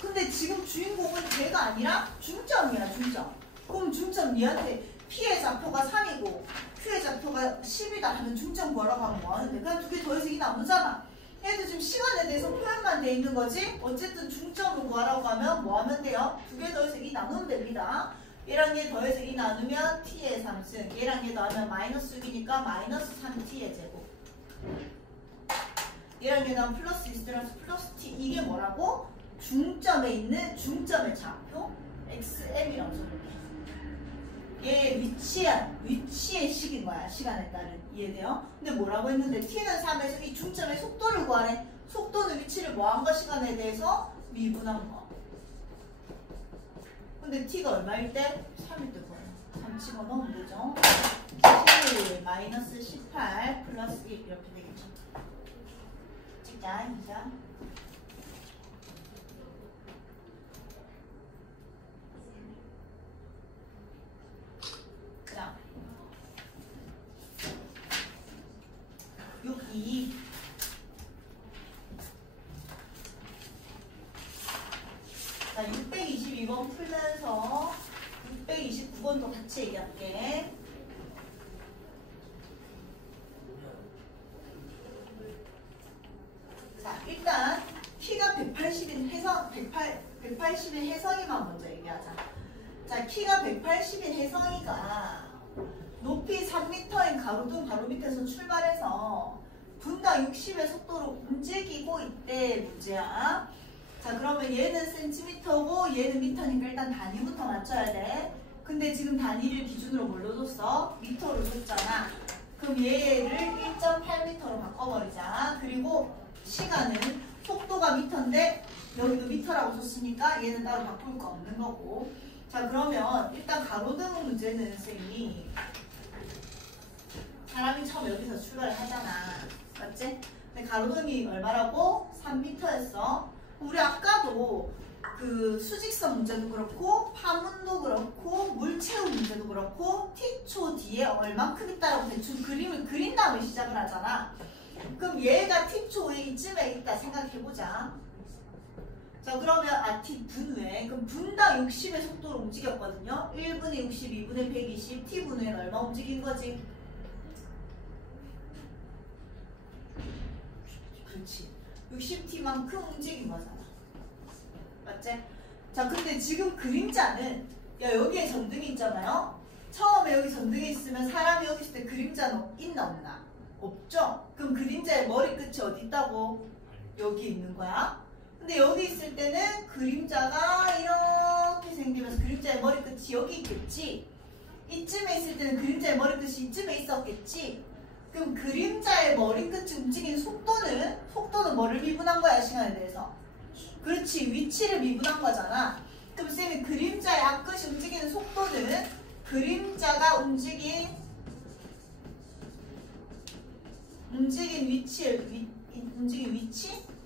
근데 지금 주인공은 걔가 아니라 중점이야. 중점. 그럼 중점 니한테 P의 좌표가 3이고 Q의 좌표가 10이다 하면 중점 구하라고 하면 뭐하는데? 그냥 두 개 더해서 2 나누잖아. 얘도 지금 시간에 대해서 표현만 돼 있는 거지. 어쨌든 중점을 구하라고 하면 뭐 하면 돼요? 두 개 더해서 2 나누면 됩니다. 얘랑 얘 더해서 2 나누면 t의 3승, 얘랑 얘 더하면 마이너스 6이니까 마이너스 3t의 제곱. 얘랑 얘 더하면 플러스 2라서 플러스 t. 이게 뭐라고? 중점에 있는 중점의 좌표 xm이라고 써볼게. 얘 위치의 식인 거야. 시간에 따른. 이해돼요? 근데 뭐라고 했는데 t는 3에서 이 중점의 속도를 구하래. 속도는 위치를 뭐한 거 시간에 대해서 미분한 거. 근데 t가 얼마일 때? 3일 때 구해요. 3 집어넣으면 되죠. 7 마이너스 18 플러스 1 이렇게 되겠죠. 찍자. 이자. 자, 6, 2. 자, 622번 풀면서 629번도 같이 얘기할게. 자, 일단 키가 180인 혜성이만 먼저 얘기하자. 자, 키가 180인 혜성이가 높이 3m인 가로등 바로 밑에서 출발해서 분당 60의 속도로 움직이고 있대 문제야. 자 그러면 얘는 센티미터고 얘는 미터니까 일단 단위부터 맞춰야 돼. 근데 지금 단위를 기준으로 뭘로 줬어? 미터로 줬잖아. 그럼 얘를 1.8m로 바꿔버리자. 그리고 시간은 속도가 미터인데 여기도 미터라고 줬으니까 얘는 따로 바꿀 거 없는 거고. 자 그러면 일단 가로등 문제는 선생님이 사람이 처음 여기서 출발을 하잖아. 맞지? 근데 가로등이 얼마라고? 3m였어. 우리 아까도 그 수직선 문제도 그렇고 파문도 그렇고 물체우 문제도 그렇고 t초 뒤에 얼만큼 있다라고 대충 그림을 그린 다음에 시작을 하잖아. 그럼 얘가 t초에 이쯤에 있다 생각해보자. 자 그러면 t분후에 그럼 분당 60의 속도로 움직였거든요. 1분의 60, 2분의 120, t분후에는 얼마 움직인 거지? 그렇지. 60t만큼 움직인 거잖아. 맞지? 자 근데 지금 그림자는 야 여기에 전등이 있잖아요. 처음에 여기 전등이 있으면 사람이 여기 있을 때 그림자는 있나 없나? 없죠? 그럼 그림자의 머리끝이 어디 있다고? 여기 있는 거야. 근데 여기 있을 때는 그림자가 이렇게 생기면서 그림자의 머리끝이 여기 있겠지. 이쯤에 있을 때는 그림자의 머리끝이 이쯤에 있었겠지. 그럼 그림자의 머리끝이 움직이는 속도는 뭐를 미분한 거야 시간에 대해서? 그렇지, 위치를 미분한 거잖아. 그럼 쌤이 그림자의 앞끝이 움직이는 속도는 그림자가 움직인 위치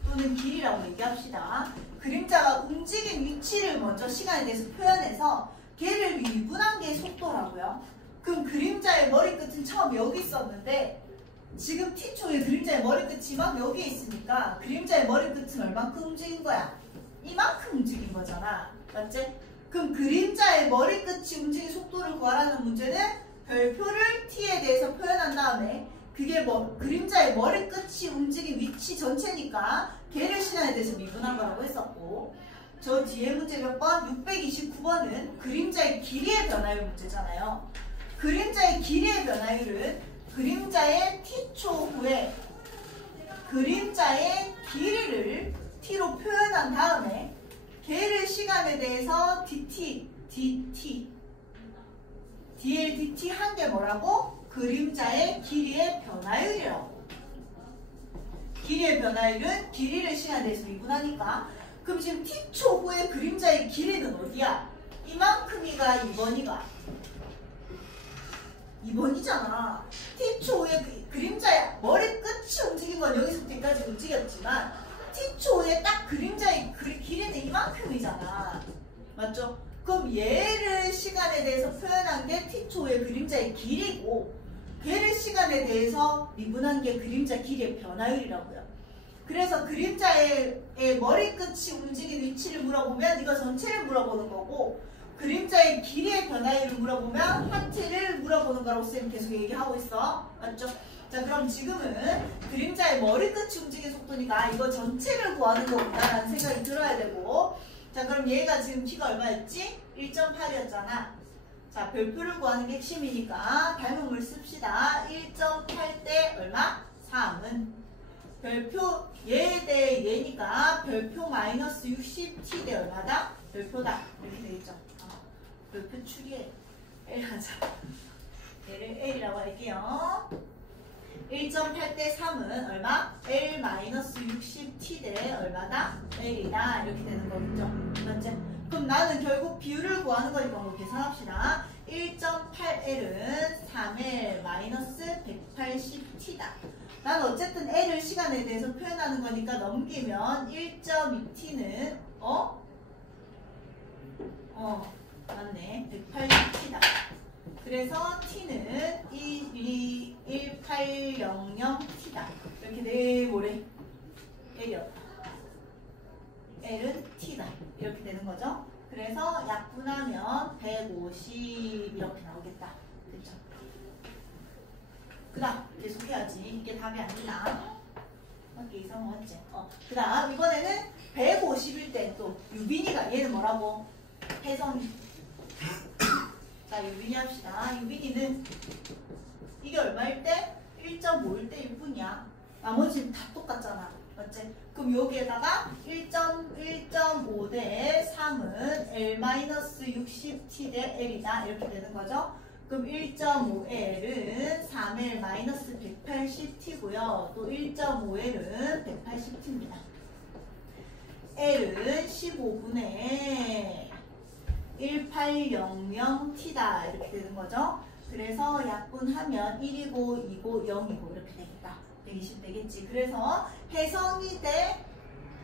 또는 길이라고 얘기합시다. 그림자가 움직인 위치를 먼저 시간에 대해서 표현해서 걔를 미분한 게 속도라고요. 그럼 그림자의 머리끝은 처음 여기 있었는데 지금 t초에 그림자의 머리끝이 막 여기에 있으니까 그림자의 머리끝은 얼만큼 움직인 거야? 이만큼 움직인 거잖아. 맞지? 그럼 그림자의 머리끝이 움직인 속도를 구하라는 문제는 별표를 t에 대해서 표현한 다음에 그게 그림자의 머리끝이 움직인 위치 전체니까 걔를 시간에 대해서 미분한 거라고 했었고, 저 뒤에 문제 몇 번? 629번은 그림자의 길이의 변화율 문제잖아요. 그림자의 길이의 변화율은 그림자의 t초 후에 그림자의 길이를 t로 표현한 다음에 걔를 시간에 대해서 dt, dl, dt 한 게 뭐라고? 그림자의 길이의 변화율이라고. 길이의 변화율은 길이를 시간에 대해서 미분하니까. 그럼 지금 t초 후에 그림자의 길이는 어디야? 이만큼이가 2번이가 2번이잖아. t초 후에 그림자의 머리끝이 움직인 건 여기서부터 여기까지 움직였지만 t초 후에 딱 그림자의 길이는 이만큼이잖아. 맞죠? 그럼 얘를 시간에 대해서 표현한 게 t초 후에 그림자의 길이고 걔를 시간에 대해서 미분한 게 그림자 길이의 변화율이라고요. 그래서 그림자의 머리끝이 움직인 위치를 물어보면 이거 전체를 물어보는 거고, 그림자의 길이의 변화율을 물어보면 하트를 물어보는 거라고 쌤 계속 얘기하고 있어. 맞죠? 자 그럼 지금은 그림자의 머리끝이 움직인 속도니까 이거 전체를 구하는 거구나라는 생각이 들어야 되고, 자 그럼 얘가 지금 키가 얼마였지? 1.8이었잖아. 자 별표를 구하는 게 핵심이니까 닮음을 씁시다. 1.8 대 얼마? 3은 별표 얘 대 얘니까 별표 마이너스 60t 대 얼마다? 별표다. 이렇게 되겠죠. 별표 추리에 L 하자. 얘를 L이라고 할게요. 1.8 대 3은 얼마? L 마이너스 60t 대 얼마다? L이다. 이렇게 되는 거겠죠. 맞지? 그럼 나는 결국 비율을 구하는 거니까 뭐 계산합시다. 1.8L은 3L 마이너스 180T다. 난 어쨌든 L을 시간에 대해서 표현하는 거니까 넘기면 1.2T는 맞네. 180T다. 그래서 T는 1800T다. 이렇게 내보래. L이었다. L은 T다. 이렇게 되는 거죠. 그래서 약분하면 150 이렇게 나오겠다. 그렇죠? 그 다음 계속 해야지. 이게 답이 아니라 이렇게 이상하지. 그 다음 이번에는 150일 때 또 유빈이가 얘는 뭐라고? 혜성이. 자 유빈이 합시다. 유빈이는 이게 얼마일 때? 1.5일 때 1분이야. 나머지는 다 똑같잖아. 맞지? 그럼 여기에다가 1.5 대 3은 L-60T 대 L이다. 이렇게 되는 거죠. 그럼 1.5L은 3L 180T고요. 또 1.5L은 180T입니다. L은 15분의 1800T다. 이렇게 되는 거죠. 그래서 약분하면 1이고 2고 0이고 이렇게 되겠다. 120 되겠지. 그래서 혜성이 대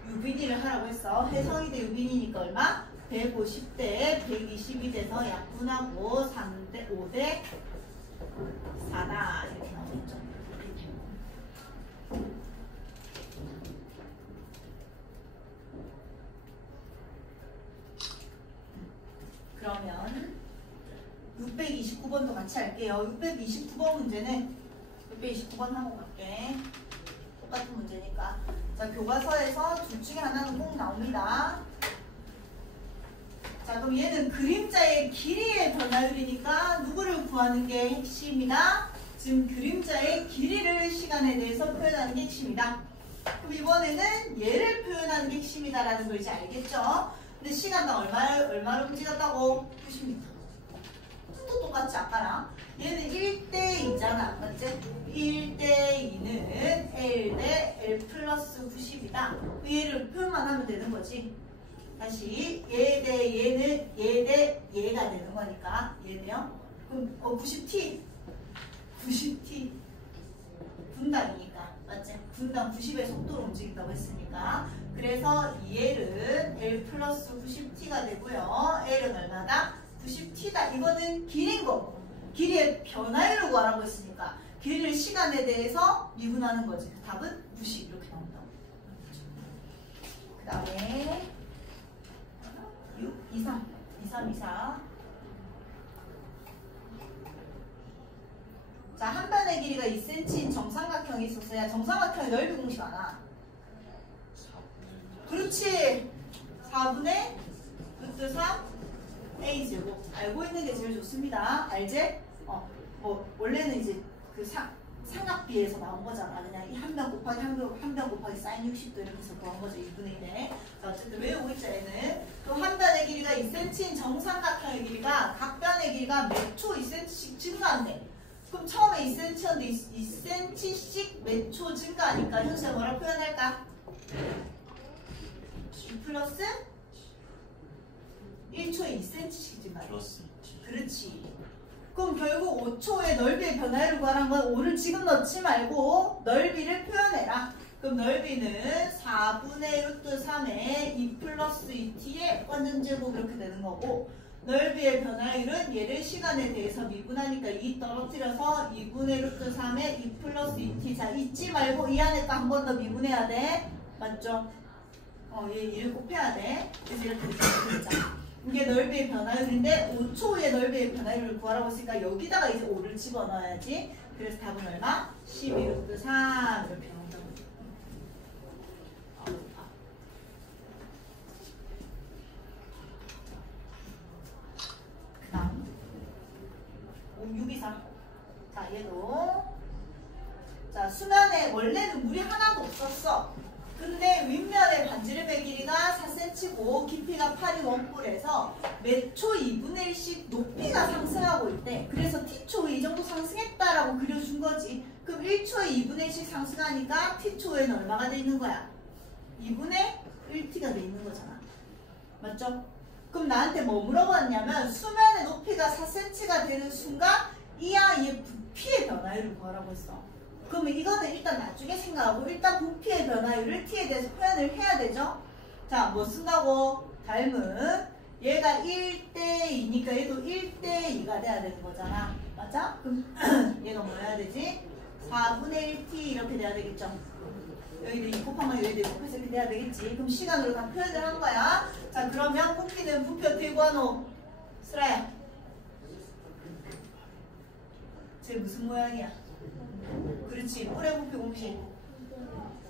유빈이를 하라고 했어. 혜성이 대 유빈이니까 얼마? 150대 120이 돼서 약분하고 3대 5대 4다. 이렇게 나오겠죠. 그러면 629번도 같이 할게요. 629번 문제는 629번 하고 갈게. 똑같은 문제니까. 자, 교과서에서 둘 중에 하나는 꼭 나옵니다. 자, 그럼 얘는 그림자의 길이의 변화율이니까 누구를 구하는 게 핵심이다? 지금 그림자의 길이를 시간에 대해서 표현하는 게 핵심이다. 그럼 이번에는 얘를 표현하는 게 핵심이다라는 걸 이제 알겠죠? 근데 시간당 얼마로 움직였다고? 90m. 또 똑같지, 아까랑. 얘는 1대2잖아. 맞지? 1대2는 L 대 L 플러스 90이다. 얘를 표현만 하면 되는 거지. 다시 얘 대 얘는 얘 대 얘가 되는 거니까 얘네요. 그럼 90T 90T 분당이니까 맞지? 분당 90의 속도로 움직인다고 했으니까 그래서 얘는 L 플러스 90T가 되고요. L은 얼마다? 90T다. 이거는 길인 거고 길이의 변화율을 구하라고 했으니까 길이를 시간에 대해서 미분하는 거지. 답은 90 이렇게 나온다고. 그 다음에 6, 2, 3, 2, 3, 2, 4. 자, 한 변의 길이가 2cm인 정삼각형이 있었어요. 정삼각형의 넓이 공식 알아? 그렇지. 4분의 루트 3 a제곱. 알고 있는 게 제일 좋습니다. 알지? 원래는 이제 그 삼각비에서 나온 거잖아. 그냥 이 한 변 곱하기 한 변 곱하기 사인 60도 이렇게 해서 구한 거죠. 2분의 1에. 자, 어쨌든 외우고 있죠, 얘는. 그럼 한 변의 길이가 2cm인 정삼각형의 길이가 각 변의 길이가 몇 초 2cm씩 증가한대. 그럼 처음에 2cm였는데 2cm씩 몇 초 증가하니까 현수야 뭐라 표현할까? 2 플러스 1초에 2cm씩 증가해. 플러스 2. 그렇지. 그럼 결국 5초의 넓이의 변화율을 구하라는 건 5를 지금 넣지 말고 넓이를 표현해라. 그럼 넓이는 4분의 루트 3의 2 플러스 2t의 완전제곱 이렇게 되는 거고 넓이의 변화율은 얘를 시간에 대해서 미분하니까 2 떨어뜨려서 2분의 루트 3의 2 플러스 2t. 자, 잊지 말고 이 안에 거 한 번 더 미분해야 돼. 맞죠? 얘 1을 곱해야 돼. 그래서 이렇게 되잖아. 이게 넓이의 변화율인데 5초 후에 넓이의 변화율을 구하라고 했으니까 여기다가 이제 5를 집어넣어야지. 그래서 답은 얼마? 12 루트 3 이렇게 나온다고. 그 다음 6, 2, 3. 자, 얘도 자, 수면에 원래는 물이 하나도 없었어. 근데 윗면의 반지름의 길이가 4cm고 깊이가 8이 원뿔에서 몇 초 2분의 1씩 높이가 상승하고 있대. 그래서 t초에 이 정도 상승했다라고 그려준 거지. 그럼 1초에 2분의 1씩 상승하니까 t초에는 얼마가 돼 있는 거야? 2분의 1t가 돼 있는 거잖아. 맞죠? 그럼 나한테 뭐 물어봤냐면 수면의 높이가 4cm가 되는 순간 이 아이의 부피의 변화율을 구하라고 했어. 그러면 이거는 일단 나중에 생각하고 일단 부피의 변화율을 t에 대해서 표현을 해야 되죠. 자, 뭐 쓴다고? 닮은 얘가 1대2니까 얘도 1대2가 돼야 되는 거잖아. 맞아? 그럼 얘가 뭐 해야 되지? 4분의 1t 이렇게 돼야 되겠죠. 여기도 2 곱하면 여기도 2 곱해서 이렇게 돼야 되겠지. 그럼 시간으로 다 표현을 한 거야. 자, 그러면 부피는 부피 어떻게 구하노? 슬아야. 쟤 무슨 모양이야? 그렇지. 뿔의 부피 공식.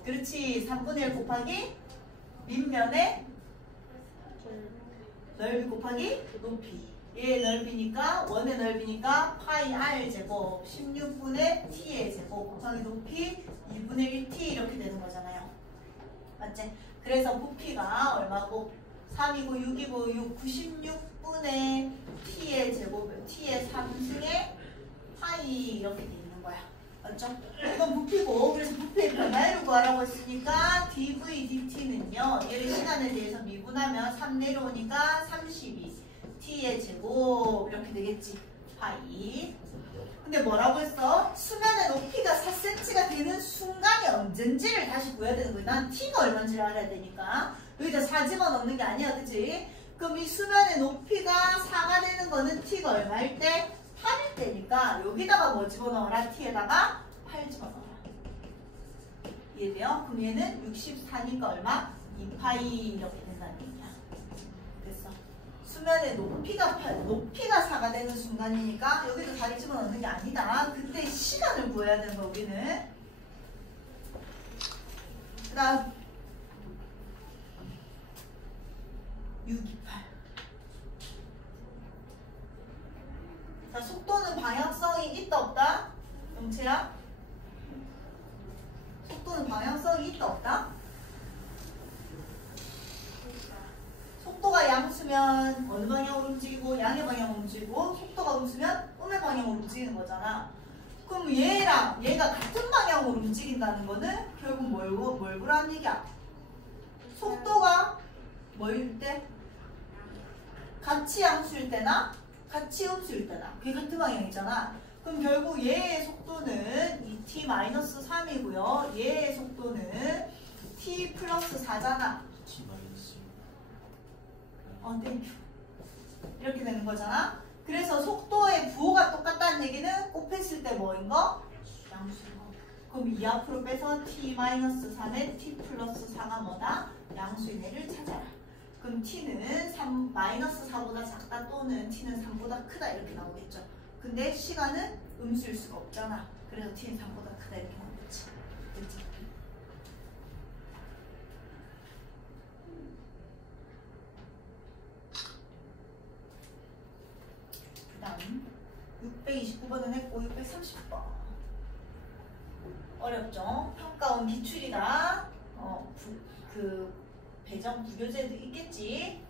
그렇지. 3분의 1 곱하기 밑면의 넓이 곱하기 높이. 얘의 넓이니까 원의 넓이니까 파이 r 제곱 16분의 t의 제곱 곱하기 높이 2분의 1t 이렇게 되는 거잖아요. 맞지? 그래서 부피가 얼마고? 3이고 6이고 6, 96분의 t의 제곱, t의 3승의 파이 이렇게 돼 있는 거야. 맞죠? 이건 부피고, 그래서 부피의 변화율을 구하라고 했으니까 dv dt는요, 얘를 시간에 대해서 미분하면 3 내려오니까 32 t의 제곱 이렇게 되겠지. 파이. 근데 뭐라고 했어? 수면의 높이가 4cm가 되는 순간이 언젠지를 다시 구해야 되는 거야. 난 t가 얼마인지를 알아야 되니까. 여기다 4 집어넣는 게 아니야, 그치? 그럼 이 수면의 높이가 4가 되는 거는 t가 얼마일 때? 8일 때니까 여기다가 뭐 집어넣어라? t에다가 8 집어넣어라. 이해돼요? 그럼 얘는 64니까 얼마? 2파이 이렇게 된다는 얘기야. 됐어. 수면의 높이가 4가 되는 순간이니까 여기도 4를 집어넣는 게 아니다. 그때 시간을 구해야 되는 거야, 우리는. 그 다음 628. 자, 속도는 방향성이 있다 없다? 영채야? 속도는 방향성이 있다 없다? 속도가 양수면 어느 방향으로 움직이고 양의 방향으로 움직이고, 속도가 음수면 음의 방향으로 움직이는 거잖아. 그럼 얘랑 얘가 같은 방향으로 움직인다는 거는 결국 뭘 보라는 얘기야? 속도가 뭐일 때? 같이 양수일 때나 같이 음수일 때나 그게 같은 방향이잖아. 그럼 결국 얘의 속도는 2t-3이고요. 얘의 속도는 t 플러스 4잖아. 땡큐. 이렇게 되는 거잖아. 그래서 속도의 부호가 똑같다는 얘기는 곱했을 때 뭐인 거? 양수인 거. 그럼 2 앞으로 빼서 t-3에 t 플러스 4가 뭐다? 양수인 애를 찾아라. 그럼 t는 3-4보다 작다 또는 t는 3보다 크다 이렇게 나오겠죠. 근데 시간은 음수일 수가 없잖아. 그래서 t는 3보다 크다 이렇게 나오겠지. 그치? 그 다음 629번은 했고 630번 어렵죠? 평가원 기출이다. 배정 부교재도 있겠지.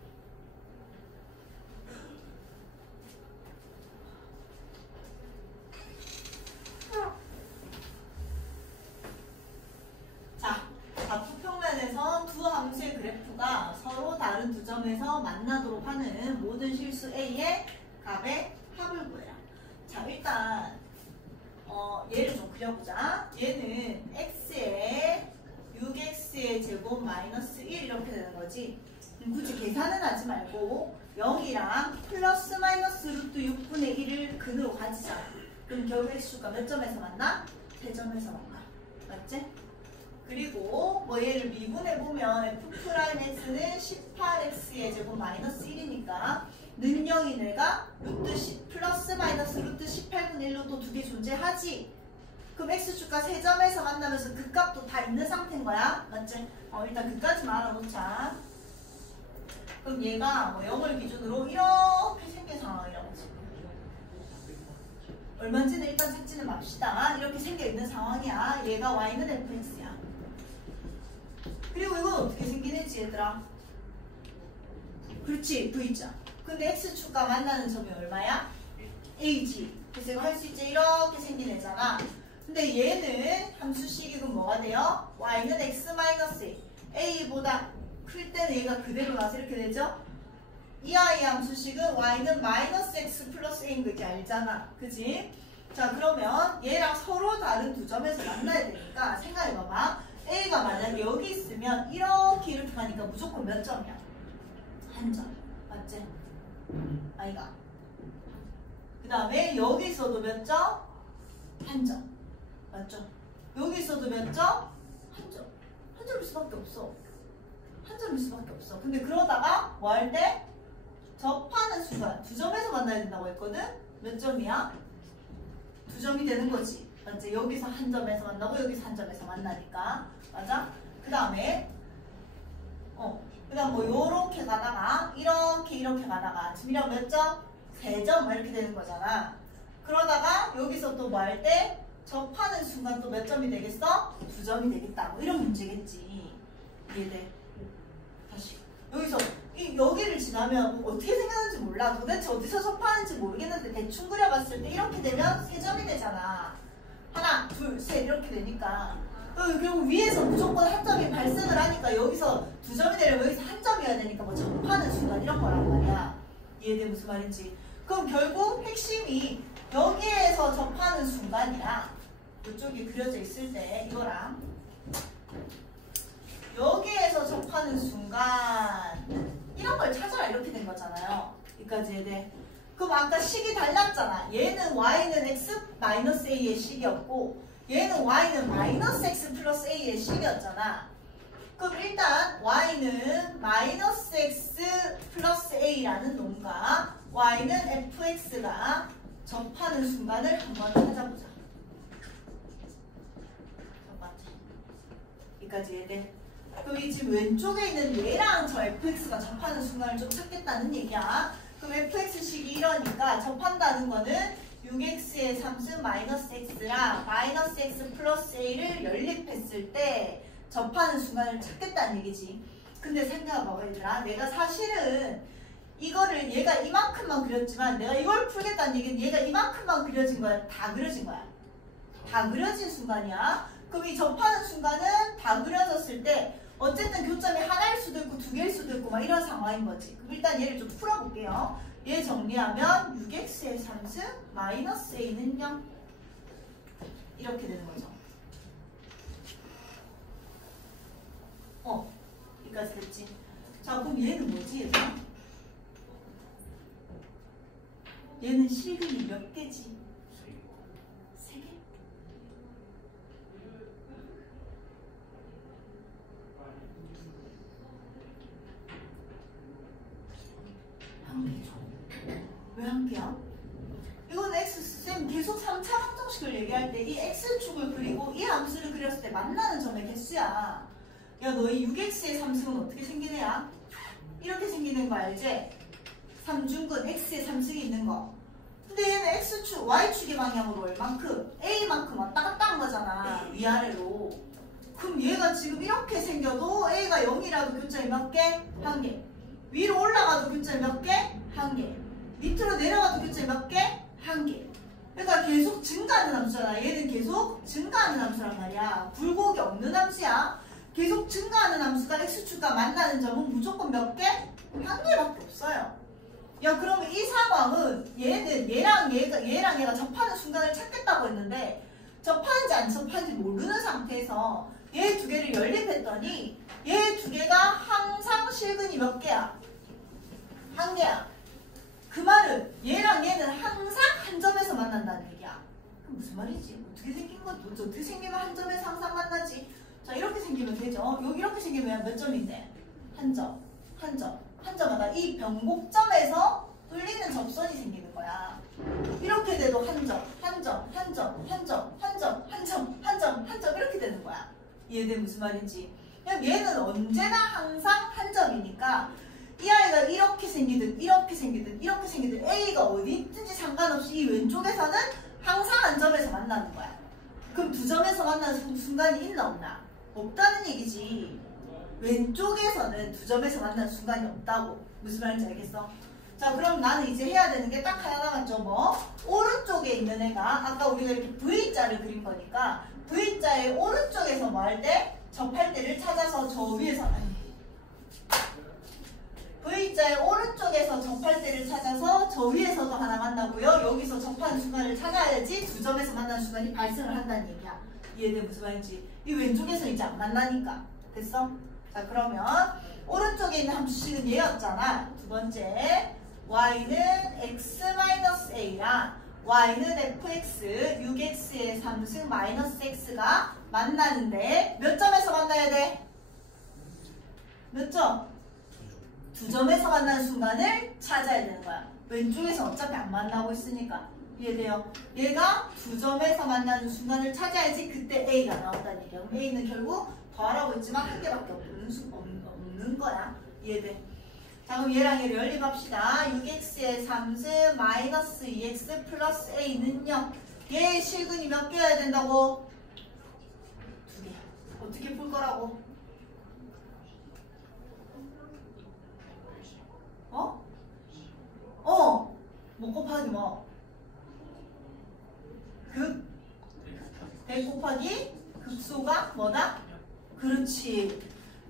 자, 좌표평면에서 두 함수의 그래프가 서로 다른 두 점에서 만나도록 하는 모든 실수 A의 값의 합을 구해라. 자, 일단 얘를 좀 그려보자. 얘는 x에 6x의 제곱 마이너스 1 이렇게 되는 거지. 굳이 계산은 하지 말고 0이랑 플러스 마이너스 루트 6분의 1을 근으로 가지자. 그럼 결국 x수가 몇 점에서 만나? 3점에서 만나. 맞지? 그리고 뭐 얘를 미분해보면 f'x는 18x의 제곱 마이너스 1이니까 는 0인 애가 루트 10 플러스 마이너스 루트 18분의 1로도 두 개 존재하지. 그럼 x축과 3점에서 만나면서 그 값도 다 있는 상태인 거야. 맞지? 일단 그까지만 알아놓자. 그럼 얘가 뭐 0을 기준으로 이렇게 생긴 상황이라고 지금. 얼마인지는 일단 찾지는 맙시다. 이렇게 생겨있는 상황이야. 얘가 y는 fx야. 그리고 이건 어떻게 생긴 애지 얘들아? 그렇지, v자. 근데 x축과 만나는 점이 얼마야? a지. 그래서 이거 할 수 있지. 이렇게 생긴 애잖아. 근데 얘는 함수식은 뭐가 돼요? y는 x-a. a보다 클 때는 얘가 그대로 나서 이렇게 되죠? 이 아이의 함수식은 y는 마이너스 x 플러스 a인 거 이렇게 알잖아. 그지? 자, 그러면 얘랑 서로 다른 두 점에서 만나야 되니까 생각해봐봐. a가 만약에 여기 있으면 이렇게 가니까 무조건 몇 점이야? 한 점. 맞지? 아이가. 그 다음에 여기 있어도 몇 점? 한 점. 맞죠? 여기 있어도 몇 점? 한 점. 한 점일 수밖에 없어. 한 점일 수밖에 없어. 근데 그러다가 뭐 할 때? 접하는 순간 두 점에서 만나야 된다고 했거든? 몇 점이야? 두 점이 되는 거지. 맞지? 여기서 한 점에서 만나고 여기서 한 점에서 만나니까. 맞아? 그 다음에 그 다음 뭐 요렇게 가다가 이렇게 가다가 지금 이랑 몇 점? 3점 이렇게 되는 거잖아. 그러다가 여기서 또 뭐 할 때? 접하는 순간 또 몇 점이 되겠어? 2점 2점이 되겠다. 뭐 이런 문제겠지. 이해돼? 다시. 여기서 여기를 지나면 뭐 어떻게 생겼는지 몰라. 도대체 어디서 접하는지 모르겠는데 대충 그려봤을 때 이렇게 되면 3점이 되잖아. 하나, 둘, 셋 이렇게 되니까. 그리고 위에서 무조건 한 점이 발생을 하니까 여기서 2점이 되려면 여기서 한 점이어야 되니까 뭐 접하는 순간 이런 거란 말이야. 이해돼? 무슨 말인지. 그럼 결국 핵심이 여기에서 접하는 순간이랑 이쪽이 그려져 있을 때 이거랑 여기에서 접하는 순간 이런 걸 찾아라 이렇게 된 거잖아요. 여기까지 해야. 그럼 아까 식이 달랐잖아. 얘는 y는 x 마이너스 a의 식이었고 얘는 y는 마이너스 x 플러스 a의 식이었잖아. 그럼 일단 y는 마이너스 x 플러스 a라는 놈과 y는 fx가 접하는 순간을 한번 찾아보자. 첫 번째. 여기까지 해야 돼. 그럼 이 지금 왼쪽에 있는 얘랑 저 fx가 접하는 순간을 좀 찾겠다는 얘기야. 그럼 fx식이 이러니까 접한다는 거는 6x의 3승 마이너스 x랑 마이너스 x 플러스 a를 연립했을 때 접하는 순간을 찾겠다는 얘기지. 근데 생각해봐봐 얘들아. 내가 사실은 이거를 얘가 이만큼만 그렸지만 내가 이걸 풀겠다는 얘기는 얘가 이만큼만 그려진 거야? 다 그려진 거야? 다 그려진 순간이야. 그럼 이 접하는 순간은 다 그려졌을 때 어쨌든 교점이 하나일 수도 있고 2개일 수도 있고 막 이런 상황인 거지. 그럼 일단 얘를 좀 풀어볼게요. 얘 정리하면 6x의 3승 마이너스 a는 0 이렇게 되는 거죠. 여기까지 됐지. 자 그럼 얘는 뭐지 얘들아? 얘는 실근이 몇 개지? 3개? 한 개죠. 왜 한 개야? 이건 X쌤 계속 3차 방정식을 얘기할 때 이 X축을 그리고 이 함수를 그렸을 때 만나는 점의 개수야. 야 너희 6X의 3승은 어떻게 생긴 애야? 이렇게 생기는 거 알지? 3중근 X의 3승이 있는 거. 근데 얘는 X축, Y축의 방향으로 얼만큼? A만큼 왔다 갔다 한 거잖아. 위아래로. 그럼 얘가 지금 이렇게 생겨도 A가 0이라도 교점이 몇 개? 한 개. 위로 올라가도 교점이 몇 개? 한 개. 밑으로 내려가도 교점이 몇 개? 한 개. 그러니까 계속 증가하는 함수잖아. 얘는 계속 증가하는 함수란 말이야. 굴곡이 없는 함수야. 계속 증가하는 함수가 X축과 만나는 점은 무조건 몇 개? 한 개밖에 없어요. 야 그러면 이 상황은 얘는 얘랑 얘가 접하는 순간을 찾겠다고 했는데 접하는지 안 접하는지 모르는 상태에서 얘 두 개를 연립했더니 얘 두 개가 항상 실근이 몇 개야? 한 개야. 그 말은 얘랑 얘는 항상 한 점에서 만난다는 얘기야. 그럼 무슨 말이지? 어떻게 생긴 건 도대체 어떻게 생기면 한 점에서 항상 만나지? 자 이렇게 생기면 되죠. 여기 이렇게 생기면 몇 점인데? 한 점, 한 점, 한 점마다 이 변곡점에서 뚫리는 접선이 생기는 거야. 이렇게 돼도 한 점, 한 점, 한 점, 한 점, 한 점, 한 점, 한 점, 한 점 이렇게 되는 거야. 이해돼 무슨 말인지? 그냥 얘는 언제나 항상 한 점이니까 이 아이가 이렇게 생기든 이렇게 생기든 이렇게 생기든 A가 어디 있든지 상관없이 이 왼쪽에서는 항상 한 점에서 만나는 거야. 그럼 두 점에서 만나는 순간이 있나 없나? 없다는 얘기지. 왼쪽에서는 두 점에서 만나는 순간이 없다고. 무슨 말인지 알겠어? 자 그럼 나는 이제 해야 되는 게 딱 하나 남았죠. 뭐? 오른쪽에 있는 애가 아까 우리가 이렇게 V자를 그린 거니까 V자의 오른쪽에서 뭐 할 때? 접할 때를 찾아서 저 위에서 V자의 오른쪽에서 접할 때를 찾아서 저 위에서도 하나 만나고요. 여기서 접하는 순간을 찾아야지 두 점에서 만나는 순간이 발생을 한다는 얘기야. 이해돼 무슨 말인지? 이 왼쪽에서 이제 안 만나니까. 됐어? 자 그러면 오른쪽에 있는 함수식은 얘였잖아. 두 번째 y는 x-a랑 y는 fx 6x의 3승 마이너스 x가 만나는데 몇 점에서 만나야 돼? 몇 점? 두 점에서 만나는 순간을 찾아야 되는 거야. 왼쪽에서 어차피 안 만나고 있으니까. 이해돼요? 얘가 두 점에서 만나는 순간을 찾아야지 그때 A가 나온다는 얘기야. 그럼 A는 결국 더하라고 했지만 한 개밖에 없는 거야. 이해돼? 자 그럼 얘랑 얘를 연립합시다. 6x의 3승 마이너스 2x 플러스 a는 0. 얘의 실근이 몇 개여야 된다고? 2개. 바꿀 거라고. 뭐 곱하기 뭐? 100 곱하기 극소가 뭐다? 그렇지.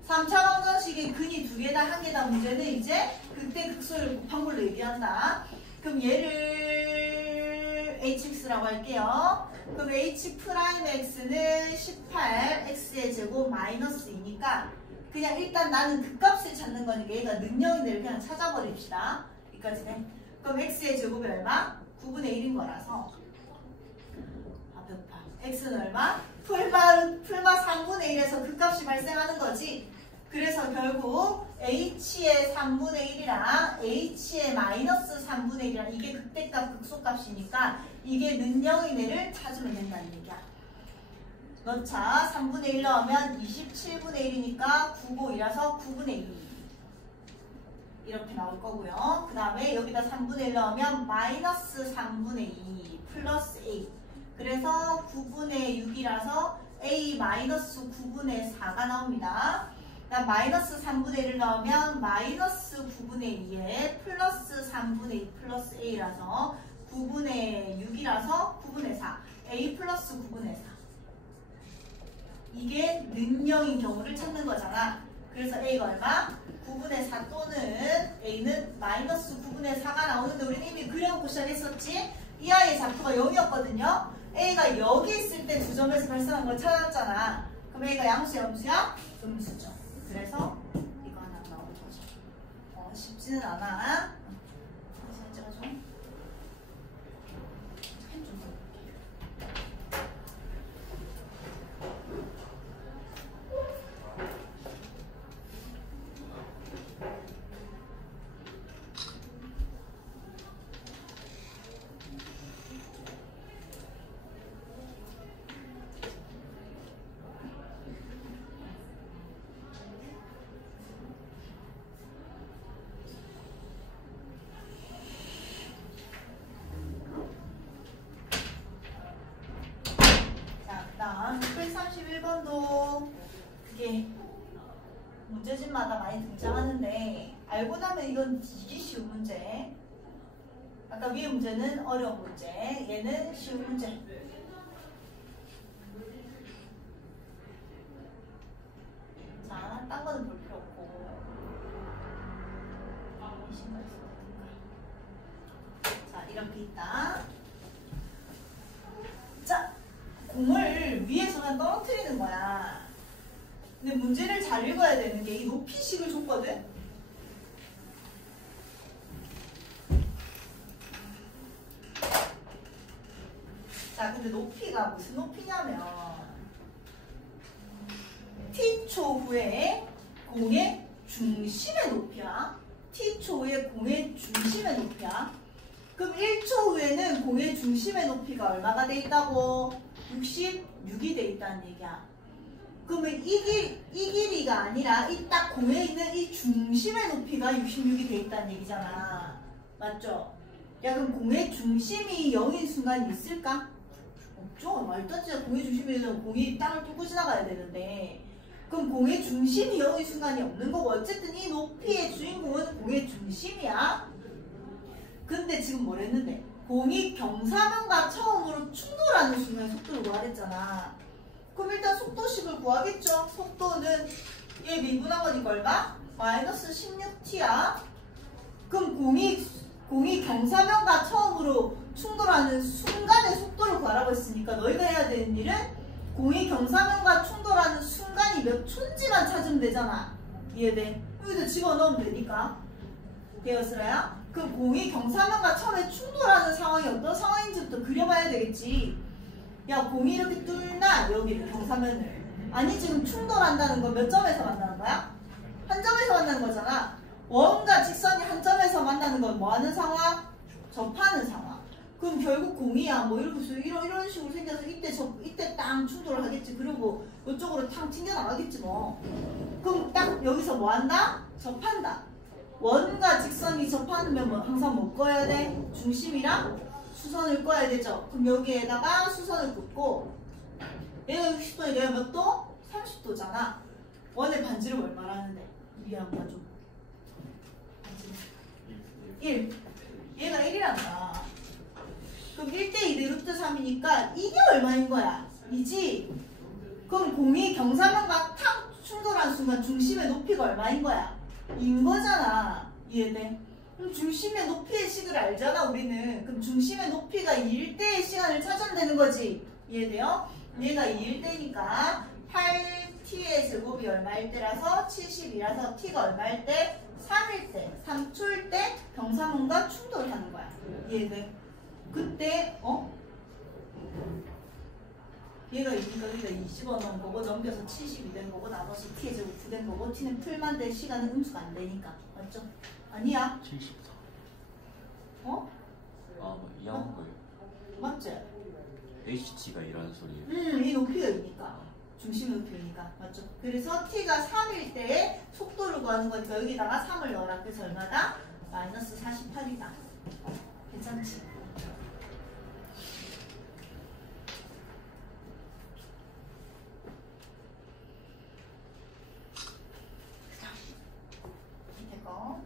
3차 방정식의 근이 2개다 1개다 문제는 이제 그때 극소를 곱한 걸로 얘기한다. 그럼 얘를 hx라고 할게요. 그럼 h'x는 18 x의 제곱 마이너스 2니까 그냥 일단 나는 그 값을 찾는 거니까 얘가 능력인데 그냥 찾아버립시다. 여기까지네. 그럼 x의 제곱이 얼마? 9분의 1인 거라서 x는 얼마? 풀마 3분의 1에서 그 값이 발생하는 거지. 그래서 결국 h의 3분의 1이랑 h의 마이너스 3분의 1이랑 이게 극대값 극소값이니까 이게 능력인 애를 찾으면 된다는 얘기야. 넣자. 3분의 1 넣으면 27분의 1이니까 9고2라서 9분의 2 이렇게 나올 거고요. 그 다음에 여기다 3분의 1 넣으면 마이너스 3분의 2 플러스 a. 그래서 9분의 6이라서 a 마이너스 9분의 4가 나옵니다. 그다음 마이너스 3분의 1을 넣으면 마이너스 9분의 2에 플러스 3분의 2 플러스 a라서 9분의 6이라서 9분의 4. a 플러스 9분의 4. 이게 능력인 경우를 찾는 거잖아. 그래서 a가 얼마? 9분의 4 또는 a는 마이너스 9분의 4가 나오는데 우리는 이미 그려놓고 시작했었지? 이 아이의 좌표가 0이었거든요. a가 여기 있을 때 두 점에서 발생한 걸 찾았잖아. 그럼 a가 양수야, 음수야? 음수죠. 그래서 이거 하나 나오는 거죠. 쉽지는 않아. 다시 찍어줘. 펜 좀 써볼게. 자, 631번도 그게 문제집마다 많이 등장하는데 알고 나면 이건 되게 쉬운 문제. 아까 위에 문제는 어려운 문제, 얘는 쉬운 문제. 자, 딴 거는 볼 필요 없고. 자, 이렇게 있다. 자, 공을 위에서 그냥 떨어뜨리는 거야. 근데 문제를 잘 읽어야 되는 게 이 높이식을 줬거든? 자, 근데 높이가 무슨 높이냐면 t초 후에 공의 중심의 높이야. t초 후에 공의 중심의 높이야. 그럼 1초 후에는 공의 중심의 높이가 얼마가 돼 있다고? 66이 돼 있다는 얘기야. 그러면 이 길이가 아니라 이 딱 공에 있는 이 중심의 높이가 66이 돼 있다는 얘기잖아. 맞죠? 야, 그럼 공의 중심이 0인 순간이 있을까? 없죠. 말도 안 되지. 공의 중심이면 공이 땅을 뚫고 지나가야 되는데. 그럼 공의 중심이 0인 순간이 없는 거고 어쨌든 이 높이의 주인공은 공의 중심이야. 근데 지금 뭘 했는데? 공이 경사면과 처음으로 충돌하는 순간 속도를 구하랬잖아. 그럼 일단 속도식을 구하겠죠. 속도는 얘 미분한 거니까 얼마? 마이너스 16t야. 그럼 공이 경사면과 처음으로 충돌하는 순간의 속도를 구하라고 했으니까 너희가 해야 되는 일은 공이 경사면과 충돌하는 순간이 몇 초인지만 찾으면 되잖아. 이해돼? 여기다 집어넣으면 되니까. 되었어요? 그럼 공이 경사면과 처음에 충돌하는 상황이 어떤 상황인지부터 그려봐야 되겠지. 야, 공이 이렇게 뚫나? 여기를 경사면을. 아니, 지금 충돌한다는 건 몇 점에서 만나는 거야? 한 점에서 만나는 거잖아. 원과 직선이 한 점에서 만나는 건 뭐 하는 상황? 접하는 상황. 그럼 결국 공이야. 뭐 이런 식으로 생겨서 이때 땅 충돌을 하겠지. 그리고 이쪽으로 탕 튕겨나가겠지 뭐. 그럼 딱 여기서 뭐 한다? 접한다. 원과 직선이 접하면 뭐 항상 뭐 꺼야 돼? 중심이랑 수선을 꺼야 되죠. 그럼 여기에다가 수선을 긋고 얘가 60도니 내가 몇 도? 30도. 속도잖아. 원의 반지름 얼마라는데? 미안 봐줘. 1. 얘가 1이란다. 그럼 1대2 루트 3이니까 이게 얼마인 거야? 2지? 그럼 공이 경사면과 탁 충돌한 순간 중심의 높이가 얼마인 거야? 2인 거잖아. 이해돼? 그럼 중심의 높이의 식을 알잖아 우리는. 그럼 중심의 높이가 2일 때의 시간을 찾아야 되는 거지. 이해돼요? 얘가 2일 때니까 8t의 제곱이 얼마일 때라서 70이라서 t가 얼마일 때? 3일 때, 3초일 때 경사면과 충돌하는 거야. 이해돼? 그때 얘가 2니까 여기가 20원 넣은 거고 넘겨서 70이 된 거고 나머지 t의 제곱 9된 거고 t는 풀만 될 시간은 음수가 안 되니까. 맞죠? 아니야? 74. 이해한 거예요. 맞지? HT가 이라는 소리예요. 이 높이가 2니까. 중심의 높이니까. 맞죠? 그래서 t가 3일 때에 속도를 구하는 거니까 여기다가 3을 넣어라. 그래서 얼마다? 마이너스 48이다. 괜찮지?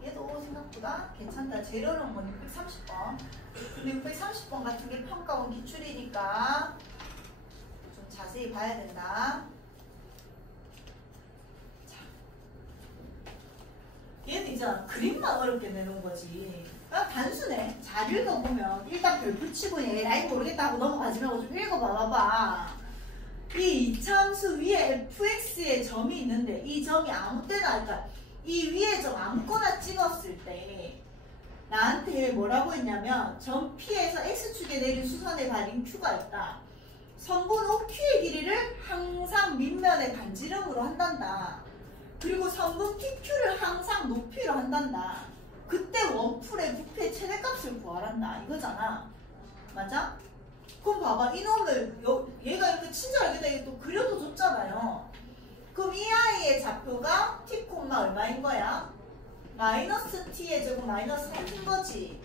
얘도 생각보다 괜찮다. 제일 어려운 건 630번. 근데 630번 같은 게 평가원 기출이니까 좀 자세히 봐야 된다. 자, 얘는 이제 그림만 어렵게 내놓은 거지. 단순해. 잘 읽어보면 일단 별 붙이고 에라이 모르겠다 하고 넘어가지 말고 좀 읽어봐봐. 이 이차함수 위에 fx의 점이 있는데 이 점이 아무 때나 그러니까 이 위에 점 아무거나 찍었을 때 나한테 뭐라고 했냐면 점 P에서 X축에 내린 수선의 발인 Q가 있다. 선분 OQ의 길이를 항상 밑면의 반지름으로 한단다. 그리고 선분 PQ를 항상 높이로 한단다. 그때 원풀의 부피의 최대값을 구하란다. 이거잖아. 맞아? 그럼 봐봐. 이놈을 얘가 이렇게 친절하게 또 그려도 줬잖아요. 그럼 이 아이의 좌표가 t, 얼마인 거야? 마이너스 t의 제곱 마이너스 3인 거지.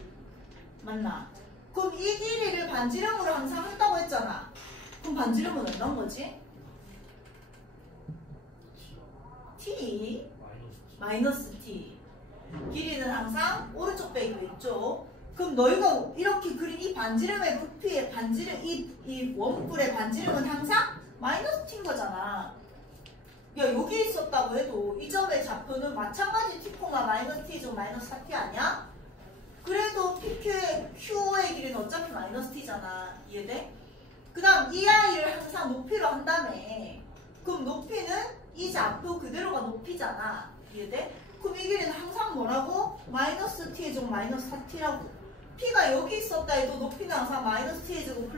맞나? 그럼 이 길이를 반지름으로 항상 한다고 했잖아. 그럼 반지름은 얼마인 거지? t 마이너스 t. 길이는 항상 오른쪽 빼기 왼쪽. 그럼 너희가 이렇게 그린 이 반지름의 부피의 반지름 이 원뿔의 반지름은 항상 마이너스 t인 거잖아. 야, 여기 있었다고 해도 이 점의 좌표는 마찬가지 t, 마이너스 t 좀 마이너스 4t 아니야? 그래도 PQ의 Q의 길이는 어차피 마이너스 t잖아. 이해돼? 그 다음 이 아이를 항상 높이로 한다며. 그럼 높이는 이 좌표 그대로가 높이잖아. 이해돼? 그럼 이 길이는 항상 뭐라고? 마이너스 t의 제곱 마이너스 4t라고. P가 여기 있었다 해도 높이는 항상 마이너스 t의 제곱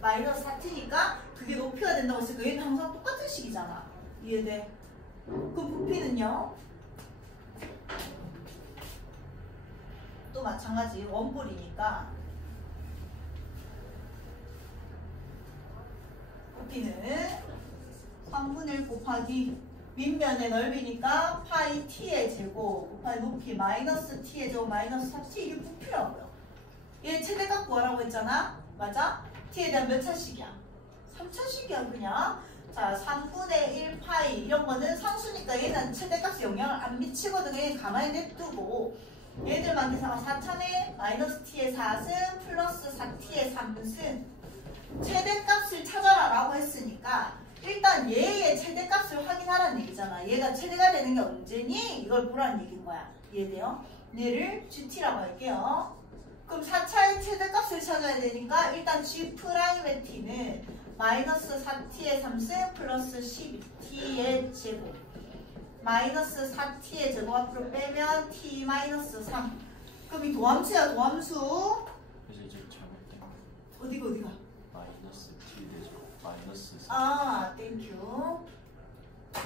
마이너스 4t니까 그게 높이가 된다고 했으니까 얘는 항상 똑같은 식이잖아. 이해돼? 그럼 부피는요? 또 마찬가지 원뿔이니까 부피는 3분의 1 곱하기 밑면의 넓이니까 파이 t의 제곱 곱하기 높이 마이너스 t의 제곱 마이너스 4t 이게 부피라고요. 얘 최대값 구하라고 했잖아? 맞아? t에 대한 몇 차식이야? 3차식이야 그냥. 자, 3분의 1 파이 이런 거는 상수니까 얘는 최대값에 영향을 안 미치거든. 얘 가만히 냅두고 얘들만 계산하면 4차는 마이너스 t의 4승 플러스 4t의 3승 최대값을 찾아라 라고 했으니까 일단 얘의 최대값을 확인하라는 얘기잖아. 얘가 최대가 되는 게 언제니? 이걸 보라는 얘기인 거야. 이해돼요? 얘를 GT라고 할게요. 그럼 4차의 최대값을 찾아야 되니까 일단 G'의 t는 마이너스 4t의 3승 플러스 12t의 제곱 마이너스 4t의 제곱 앞으로 빼면 t 마이너스 3. 그럼 이 도함수야 도함수. 그래서 이제 잘못된 거. 어디가? 마이너스 t 되죠. 마이너스 3. 아 땡큐.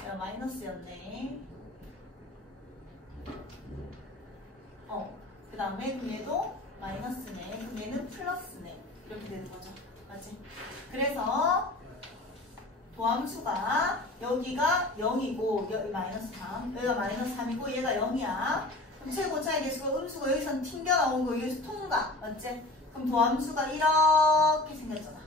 야 마이너스였네. 그 다음에 그 얘도 마이너스네. 그럼 얘는 플러스네. 이렇게 되는 거죠. 맞지? 그래서 도함수가 여기가 0이고 여기 마이너스 3 여기가 마이너스 3이고 얘가 0이야. 그럼 최고차의 개수가 음수가 여기서 튕겨 나온 거 여기서 통과. 맞지? 그럼 도함수가 이렇게 생겼잖아.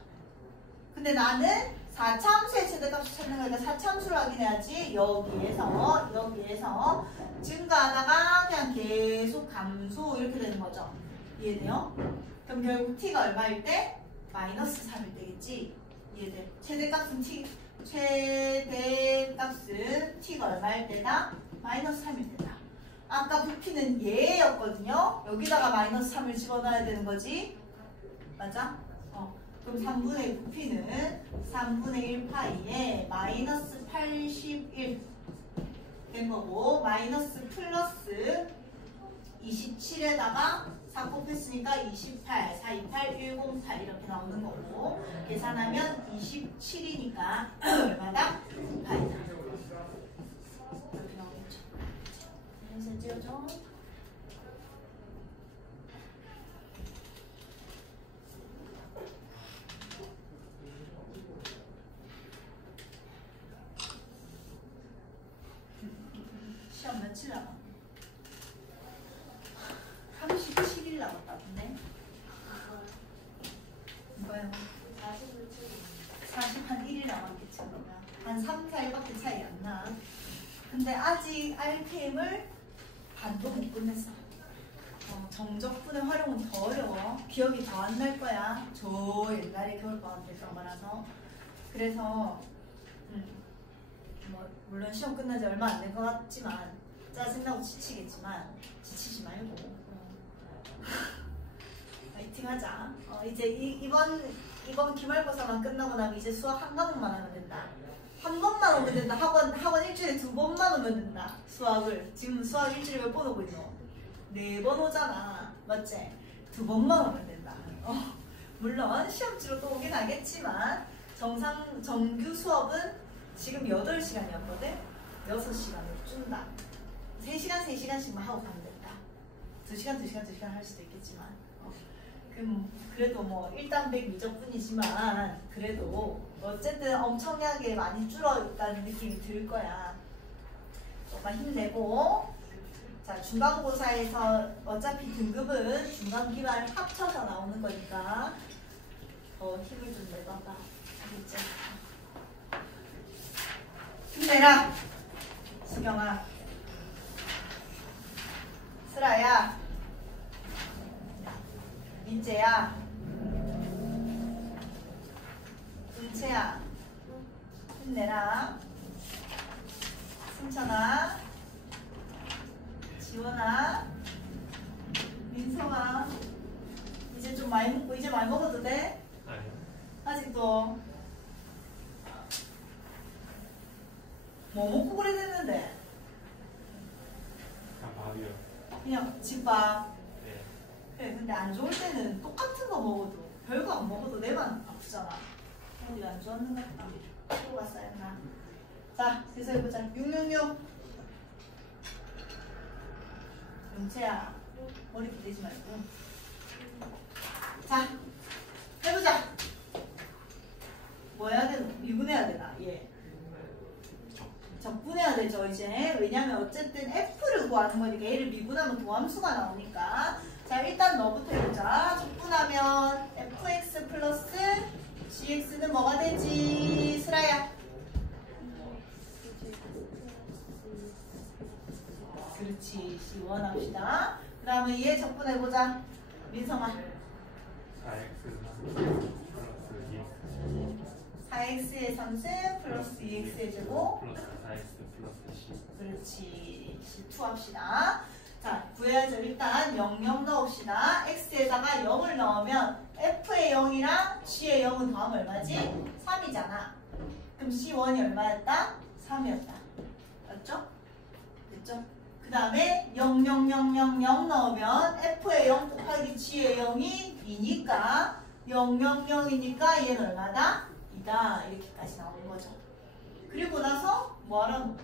근데 나는 4참수의 최대값을 찾는 거니까 4참수를 확인해야지. 여기에서 증가하다가 그냥 계속 감소 이렇게 되는 거죠. 이해돼요? 그럼 결국 t가 얼마일 때? 마이너스 3일 때겠지? 이해돼? 최대값은 t가 얼마일 때다? 마이너스 3일 때다. 아까 부피는 얘였거든요. 여기다가 마이너스 3을 집어넣어야 되는 거지. 맞아? 그럼 3분의 1 부피는 3분의 1 파이에 마이너스 81 된 거고, 마이너스 플러스 27에다가 4 곱했으니까 28, 428, 108 이렇게 나오는 거고, 계산하면 27이니까 얼마다? 9파이다. 이렇게 나오겠죠. 그래서 지어줘. 시험 며칠 남았네? 37일 남았다던데? 뭐요? 41일 남았겠지 그러면. 한 3, 4일밖에 차이 안 나. 근데 아직 RPM을 반도 못 끝냈어. 정적분의 활용은 더 어려워. 기억이 더 안 날 거야. 저 옛날에 겨울방학 때 했던 거라서. 그래서 뭐 물론 시험 끝난 지 얼마 안 된 것 같지만, 짜증나고 지치겠지만 지치지 말고 파이팅 하자. 이제 이번 기말고사만 끝나고 나면 이제 수학 한 과목만 하면 된다. 한 번만 오면 된다. 학원 일주일에 2번만 오면 된다. 수학을 지금 수학 일주일에 몇 번 오고 있노? 4번 오잖아. 맞지? 2번만 오면 된다. 물론 시험치로 또 오긴 하겠지만 정규 수업은 지금 8시간이었거든? 6시간을 준다. 3시간씩만 하고 가면 된다. 2시간 할 수도 있겠지만. 그래도 뭐 일단백 미적분이지만 그래도 어쨌든 엄청나게 많이 줄어있다는 느낌이 들 거야. 조금만 힘내고. 자, 중간고사에서 어차피 등급은 중간기말 합쳐서 나오는 거니까 더 힘을 좀 내봐봐. 알겠지? 힘내라. 수경아, 슬아야, 민재야, 은채야, 힘내라. 승천아, 지원아, 민성아, 이제 좀 많이 먹고, 이제 많이 먹어도 돼? 아니요. 아직도 뭐 먹고 그래 됐는데? 그냥 밥이요. 그냥 집밥. 네. 그래, 근데 안 좋을 때는 똑같은 거 먹어도, 별거 안 먹어도 내만 아프잖아. 어디가 안 좋았는가? 치고 갔어야 했나? 자, 그래서 해보자. 666. 용채야, 머리 기대지 말고. 자, 해보자. 뭐 해야 되나? 미분해야 되나? 예. 적분해야 되죠, 이제. 왜냐면 어쨌든 F를 구하는 거니까 얘를 미분하면 도함수가 나오니까. 자, 일단 너부터 해보자. 적분하면 fx 플러스 gx는 뭐가 되지? 슬아야. 그렇지. C1 합시다. 그 다음에 얘 적분해보자. 민성아. 4x의 3승 플러스 2x의 제곱 플러스 4x 플러스 c. 그렇지. C2 합시다. 자, 구해야죠. 일단 00 넣읍시다. x에다가 0을 넣으면 f의 0이랑 g의 0은 더하면 얼마지? 3이잖아. 그럼 C1이 얼마였다? 3이었다. 맞죠? 됐죠? 그 다음에 00000 넣으면 f의 0 곱하기 g의 0이 2니까 000이니까 얘는 얼마다? 2다. 이렇게까지 나오는 거죠. 그리고 나서 뭐 하라고?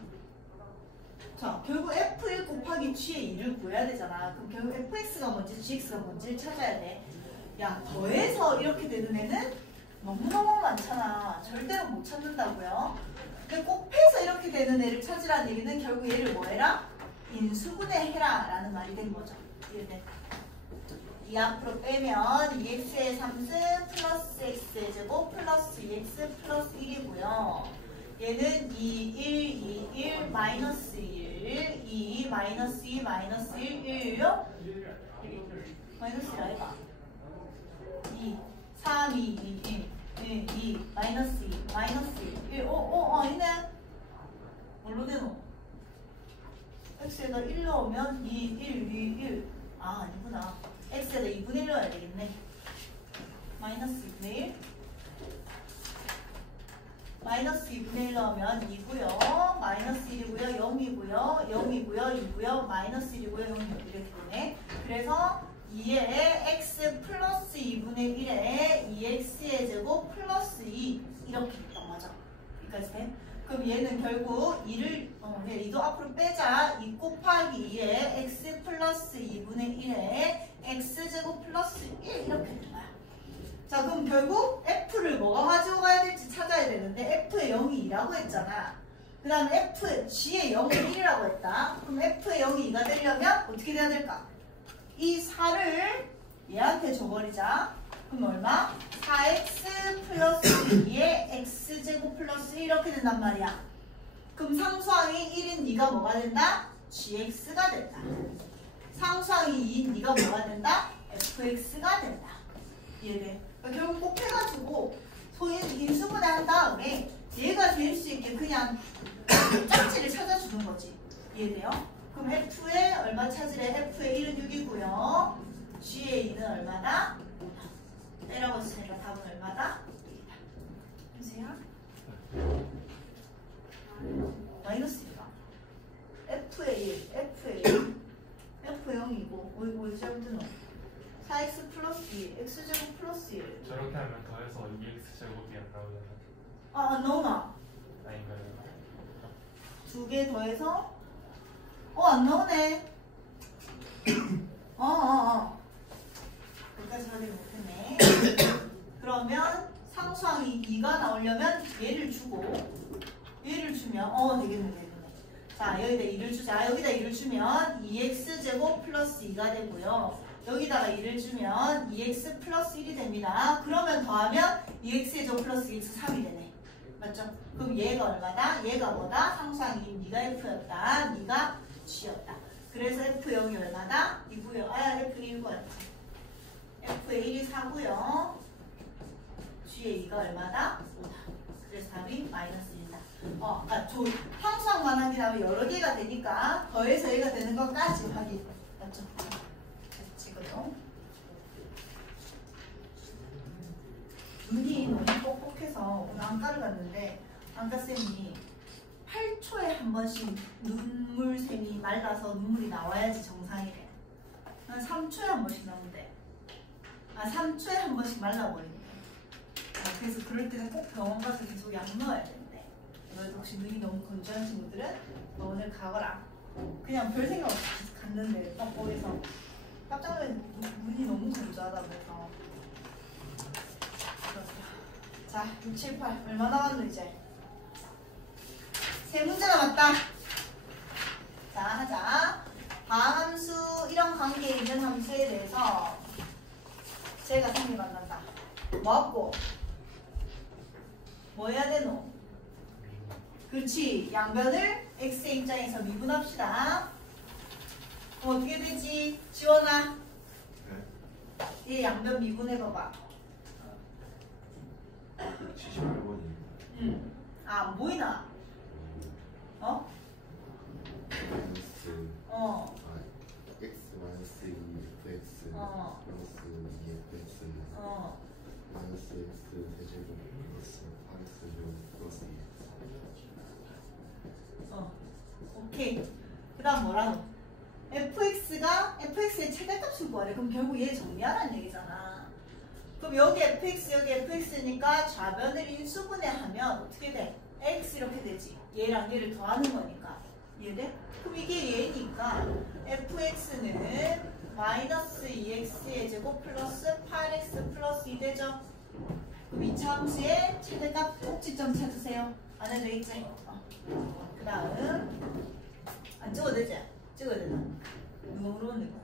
자, 결국 f1 곱하기 g의 2를 구해야 되잖아. 그럼 결국 fx가 뭔지 gx가 뭔지를 찾아야 돼. 야, 더해서 이렇게 되는 애는 너무너무 많잖아. 절대로 못 찾는다고요. 근데 곱해서 이렇게 되는 애를 찾으라는 얘기는 결국 얘를 뭐 해라? 인수분해해라 라는 말이 된 거죠. 이해돼? 이 앞으로 빼면 2x의 3승 플러스 x의 제곱 플러스 2x 플러스 1이고요. 얘는 2, 1, 2, 1, 마이너스 1, 2, 마이너스 2, 마이너스 1, 1요? 마이너스 1 아이가? 2, 3, 2, 2, 1, 2, 마이너스 2, 마이너스 1, 아니네. 뭘로 되노? x에다 1 넣으면 2, 1, 2, 1. 아, 아니구나. x에다 2분의 1 넣어야 되겠네. 마이너스 2분의 1. 마이너스 2분의 1 넣으면 2고요. 마이너스 1이고요. 0이고요. 0이고요. 2고요. 마이너스 1이고요. 0이고요. 이렇게 되네. 그래서 2에 x 플러스 2분의 1에 2x의 제곱 플러스 2 이렇게 됐던 거죠. 여기까지 돼? 그럼 얘는 결국 2를 2도 앞으로 빼자. 2 곱하기 2에 x 플러스 2분의 1에 x제곱 플러스 1 이렇게 된 거야. 자, 그럼 결국 f를 뭐가 가지고 가야 될지 찾아야 되는데 f의 0이 2라고 했잖아. 그 다음에 g의 0이 1이라고 했다. 그럼 f의 0이 2가 되려면 어떻게 돼야 될까? 이 4를 얘한테 줘버리자. 그럼 얼마? 4x 플러스 2의 x제곱 플러스 1 이렇게 된단 말이야. 그럼 상수항이 1인 네가 뭐가 된다? gx가 된다. 상수항이 2인 네가 뭐가 된다? fx가 된다. 이해돼? 그러니까 결국 곱해가지고 인수분해한 다음에 얘가 될 수 있게 그냥 짝지를 찾아주는 거지. 이해돼요? 그럼 f의 얼마 찾으래? f의 1은 6이고요. g의 2는 얼마다? 5다. 빼라고 했으니까 답은 얼마다? 2다. 보세요. 마이너스 1가. f의 1, f의 1. f 0이고 뭐 잘못했노? 4x 플러스 2, x제곱 플러스 1. 저렇게 하면 더해서 2x 제곱이 안 나오잖아. 안 나오나? 아닌가요? 2개 더해서 안 나오네. 여기까지 확인 못했네. 그러면 상수항이 2가 나오려면 얘를 주고 얘를 주면 되겠네. 자, 여기다 2를 주자. 여기다 2를 주면 2x제곱 플러스 2가 되고요. 여기다가 2를 주면 2x 플러스 1이 됩니다. 그러면 더하면 2x의 제곱 플러스 2x 3이 되네. 맞죠? 그럼 얘가 얼마다? 얘가 뭐다? 상수항이 네가 f였다. 네가 g였다. 그래서 f0이 얼마다? 2고요. f1 구하자. f의 1이 4고요. g의 2가 얼마다? 5다. 그래서 답이 마이너스 1이다. 상수항만 확인하면 여러 개가 되니까 더해서 얘가 되는 것까지 확인. 맞죠? 지금 눈이 너무 뻑뻑해서 오늘 안과를 갔는데 안과쌤이 8초에 한 번씩 눈물샘이 말라서 눈물이 나와야지 정상이래. 난 3초에 한 번씩 나온대. 3초에 한 번씩 말라버린대. 그래서 그럴 때는 꼭 병원 가서 계속 약 넣어야 된대. 너희도 혹시 눈이 너무 건조한 친구들은 너 오늘 가거라. 그냥 별 생각 없이 갔는데 뻑뻑해서 깜짝 놀라서 눈이 너무 건조하다고 해서. 자, 6, 7, 8 얼마 남았노 이제? 3문제 남았다. 자, 하자. 다음 함수, 이런 관계에 있는 함수에 대해서 제가 생각 만난다. 뭐하고? 뭐 해야 되노? 그렇지. 양변을 x의 입장에서 미분합시다. 그럼 어떻게 되지? 지원아. 얘 양변 미분해봐봐. 78번이 안 보이나? x 마이너스 2fx 플러스 2fx 마이너스 x 세제곱 플러스 8x 플러스 2x. 오케이. 그 다음 뭐라노? fx의 최대값을 구하래. 그럼 결국 얘 정리하라는 얘기잖아. 그럼 여기 fx 여기 fx니까 좌변을 인수분해하면 어떻게 돼? x 이렇게 되지. 얘랑 얘를 더하는 거니까. 이해돼? 그럼 이게 얘니까 fx는 마이너스 2x의 제곱 플러스 8x 플러스 2 되죠? 그럼 이 함수의 최대값 꼭지점 찾으세요. 안 해도 되겠지? 그 다음 안 찍어도 되지? 찍어야 되나? 누가 물어보는 거야?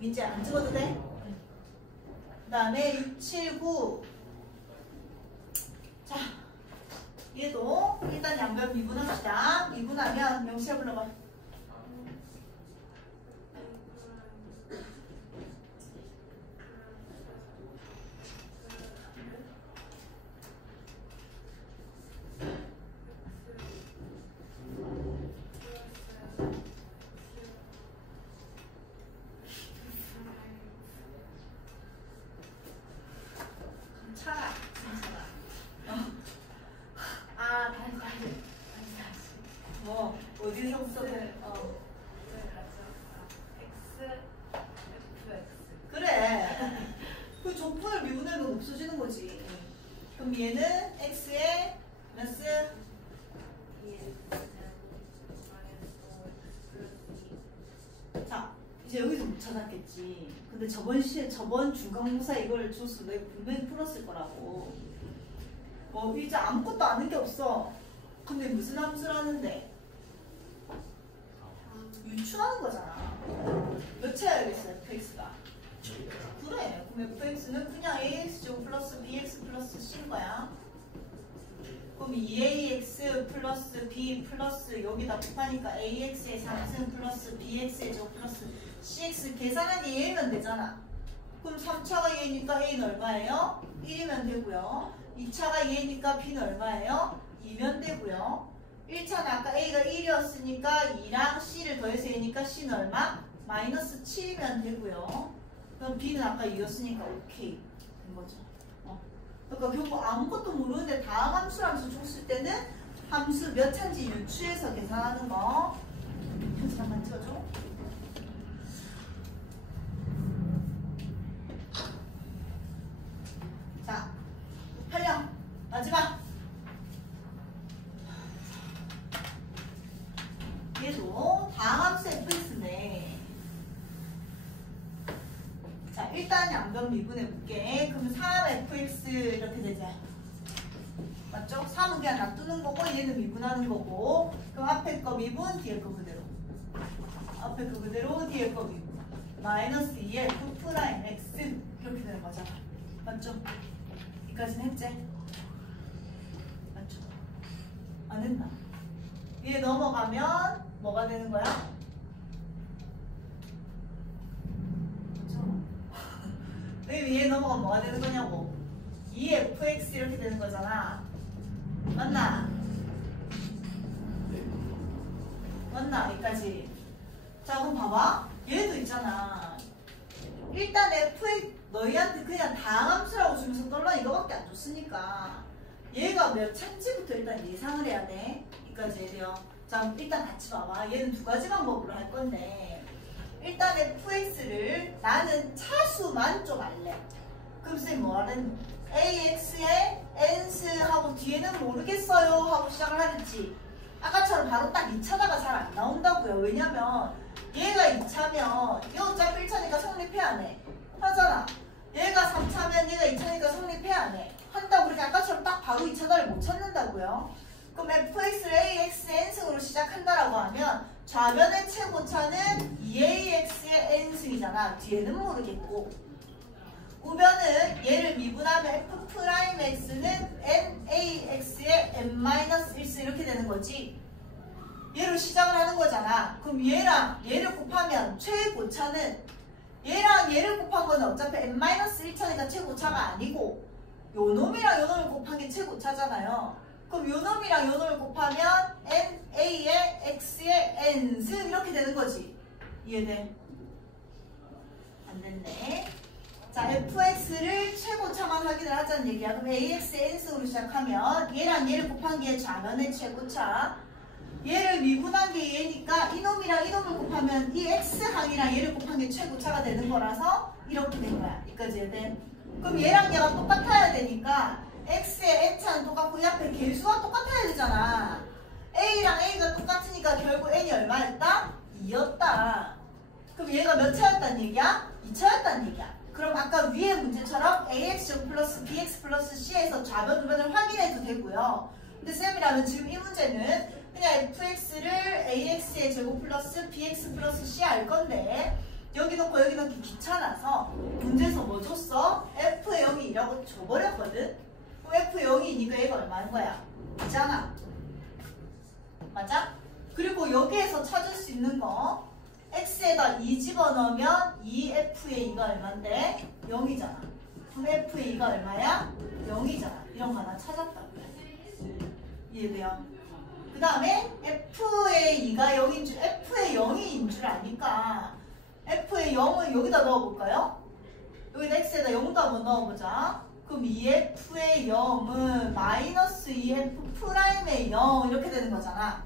민재 안 찍어도 돼? 그 다음에 6, 7, 9. 자, 얘도 일단 양변 미분합시다. 미분하면 영시야 불러봐. 차가 뭐 어디서부터 그래 그 조건을 미분하면 없어지는 거지. 그럼 얘는 x에 마이너스 자 이제 여기서 못 찾았겠지. 근데 저번 중간고사 이걸 줬어. 내가 분명히 풀었을 거라고. 이제 아무것도 아는 게 없어. 근데 무슨 함수라는데? 유추하는 거잖아. 몇 채야겠어 fx가? 그래. 그럼 fx는 그냥 ax제곱 플러스 bx 플러스 c인 거야. 그럼 2ax 플러스 b 플러스 여기다 곱하니까 ax의 3승 플러스 bx의 제곱 플러스 cx 계산하기 얘면 되잖아. 그럼 3차가 얘니까 a는 얼마예요? 1이면 되고요. 2차가 얘니까 b는 얼마예요? 2면 되고요. 1차는 아까 a가 1이었으니까 2랑 c를 더해서 얘니까 c는 얼마? 마이너스 7이면 되고요. 그럼 b는 아까 2였으니까 오케이 된 거죠. 그러니까 결국 아무것도 모르는데 다음 함수라면서 줬을 때는 함수 몇 차인지 유추해서 계산하는 거. 편지 잠깐 찍어줘. 자, 8령 마지막. 얘도 다음 함수 fx인데 자 일단 양변 미분해 볼게. 그러면 3fx 이렇게 되지. 맞죠? 3은 그냥 놔두는 거고 얘는 미분하는 거고. 그럼 앞에 거 미분 뒤에 거 그대로. 앞에 거 그대로 뒤에 거 미분. 마이너스 2에 f 프라임 x 이렇게 되는 거잖아. 맞죠? 여기까지는 했지? 맞죠? 안 했나? 위에 넘어가면 뭐가 되는 거야? 그렇죠? 왜 위에 넘어가면 뭐가 되는 거냐고. 2fx 이렇게 되는 거잖아. 맞나? 맞나? 여기까지. 자 그럼 봐봐. 얘도 있잖아. 일단 fx 너희한테 그냥 다함수라고 주면서 떨라 이거밖에 안 줬으니까 얘가 몇 차인지부터 일단 예상을 해야 돼. 여기까지 해요. 자 일단 같이 봐봐. 얘는 두 가지 방법으로 할 건데 일단 fx를 나는 차수만 좀 알래. 그럼 선생님 뭐하는 ax에 n스 하고 뒤에는 모르겠어요 하고 시작을 하겠지. 아까처럼 바로 딱 2차다가 잘 안 나온다고요. 왜냐면 얘가 2차면 얘 어차피 1차니까 성립해 안 해? 하잖아. 얘가 3차면 얘가 2차니까 성립해 안 해? 한다고 그렇게 아까처럼 딱 바로 2차다를 못 찾는다고요. 그럼 fx를 ax n승으로 시작한다라고 하면 좌변의 최고차는 2ax의 n승이잖아. 뒤에는 모르겠고 우변은 얘를 미분하면 f'x는 nax의 n-1승 이렇게 되는 거지. 얘로 시작을 하는 거잖아. 그럼 얘랑 얘를 곱하면 최고차는 얘랑 얘를 곱한 거는 어차피 n-1차니까 최고차가 아니고 요 놈이랑 요 놈을 곱한 게 최고차잖아요. 그럼 요 놈이랑 요 놈을 곱하면 na의 x의 n승 이렇게 되는 거지. 이해돼? 안 됐네. 자, fx를 최고차만 확인을 하자는 얘기야. 그럼 ax의 n승으로 시작하면 얘랑 얘를 곱한 게 좌변의 최고차. 얘를 미분한 게 얘니까 이놈이랑 이놈을 곱하면 이 x항이랑 얘를 곱한 게 최고차가 되는 거라서 이렇게 된 거야. 여기까지 해야. 그럼 얘랑 얘가 똑같아야 되니까 x의 n차는 똑같고 이 앞에 개수가 똑같아야 되잖아. a랑 a가 똑같으니까 결국 n이 얼마였다? 2였다. 그럼 얘가 몇 차였단 얘기야? 2차였단 얘기야. 그럼 아까 위에 문제처럼 ax 플러스 bx 플러스 c에서 좌변 우변을 확인해도 되고요. 근데 쌤이라면 지금 이 문제는 그냥 fx를 ax의 제곱 플러스 bx 플러스 c 알 건데 여기 넣고 여기 넣기 귀찮아서 문제에서 뭐 줬어? F의 0이 2라고 줘버렸거든? 그럼 F의 0이니까 얘가 얼마인 거야? 2잖아. 맞아? 그리고 여기에서 찾을 수 있는 거 X에다 2 집어넣으면 2F의 2가 얼만데? 0이잖아. 그럼 F의 2가 얼마야? 0이잖아. 이런 거 하나 찾았다고요. 이해돼요? 그 다음에 F의 2가 0인 줄, F의 0인 줄 아니까 F의 0을 여기다 넣어볼까요? 여기다 X에다 0도 한번 넣어보자. 그럼 2F의 0은 마이너스 2F 프라임의 0 이렇게 되는 거잖아.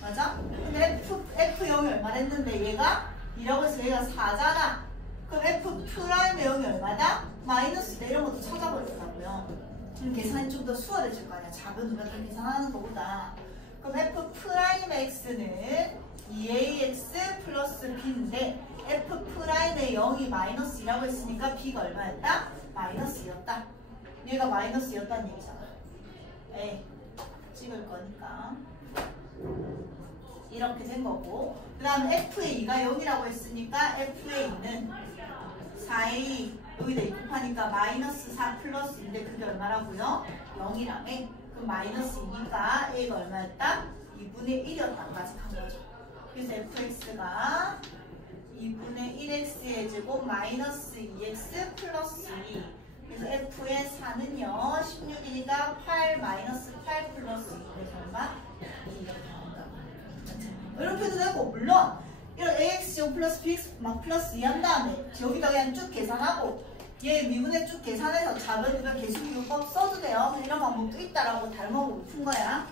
맞아? 근데 F0이 얼마 했는데 얘가 2라고 해서 얘가 4잖아. 그럼 F 프라임의 0이 얼마다? 마이너스 2 이런 것도 찾아버리더라고요. 그럼 계산이 좀 더 수월해질 거 아니야. 작은 우리가 계산하는 것보다. 그럼 F 프라임의 X는 2AX 플러스 B인데 F 프라임의 0이 마이너스 2라고 했으니까 B가 얼마였다? 마이너스 2였다. 얘가 마이너스 2였다는 얘기잖아. 에이, 찍을 거니까. 이렇게 된 거고. 그 다음에 F의 2가 0이라고 했으니까 F의 2는 4A 여기다 2 곱하니까 마이너스 4 플러스 2인데 그게 얼마라고요? 0이라며. 그럼 마이너스 2니까 A가 얼마였다? 2분의 1이었다까지 간 거죠. 그래서 fx가 2분의 1x의 제곱 마이너스 2x 플러스 2. 그래서 f의 4는요 16이니까 8 마이너스 8 플러스 2. 그래서 얼마? 2 이렇게 나온다. 이렇게 해도 되고, 물론 이런 ax제곱 플러스 bx 막 플러스 2 한 다음에 여기다 그냥 쭉 계산하고 얘 미분에 쭉 계산해서 작은 이거 계수비율법 써도 돼요. 이런 방법도 있다라고 닮아보고 푼 거야.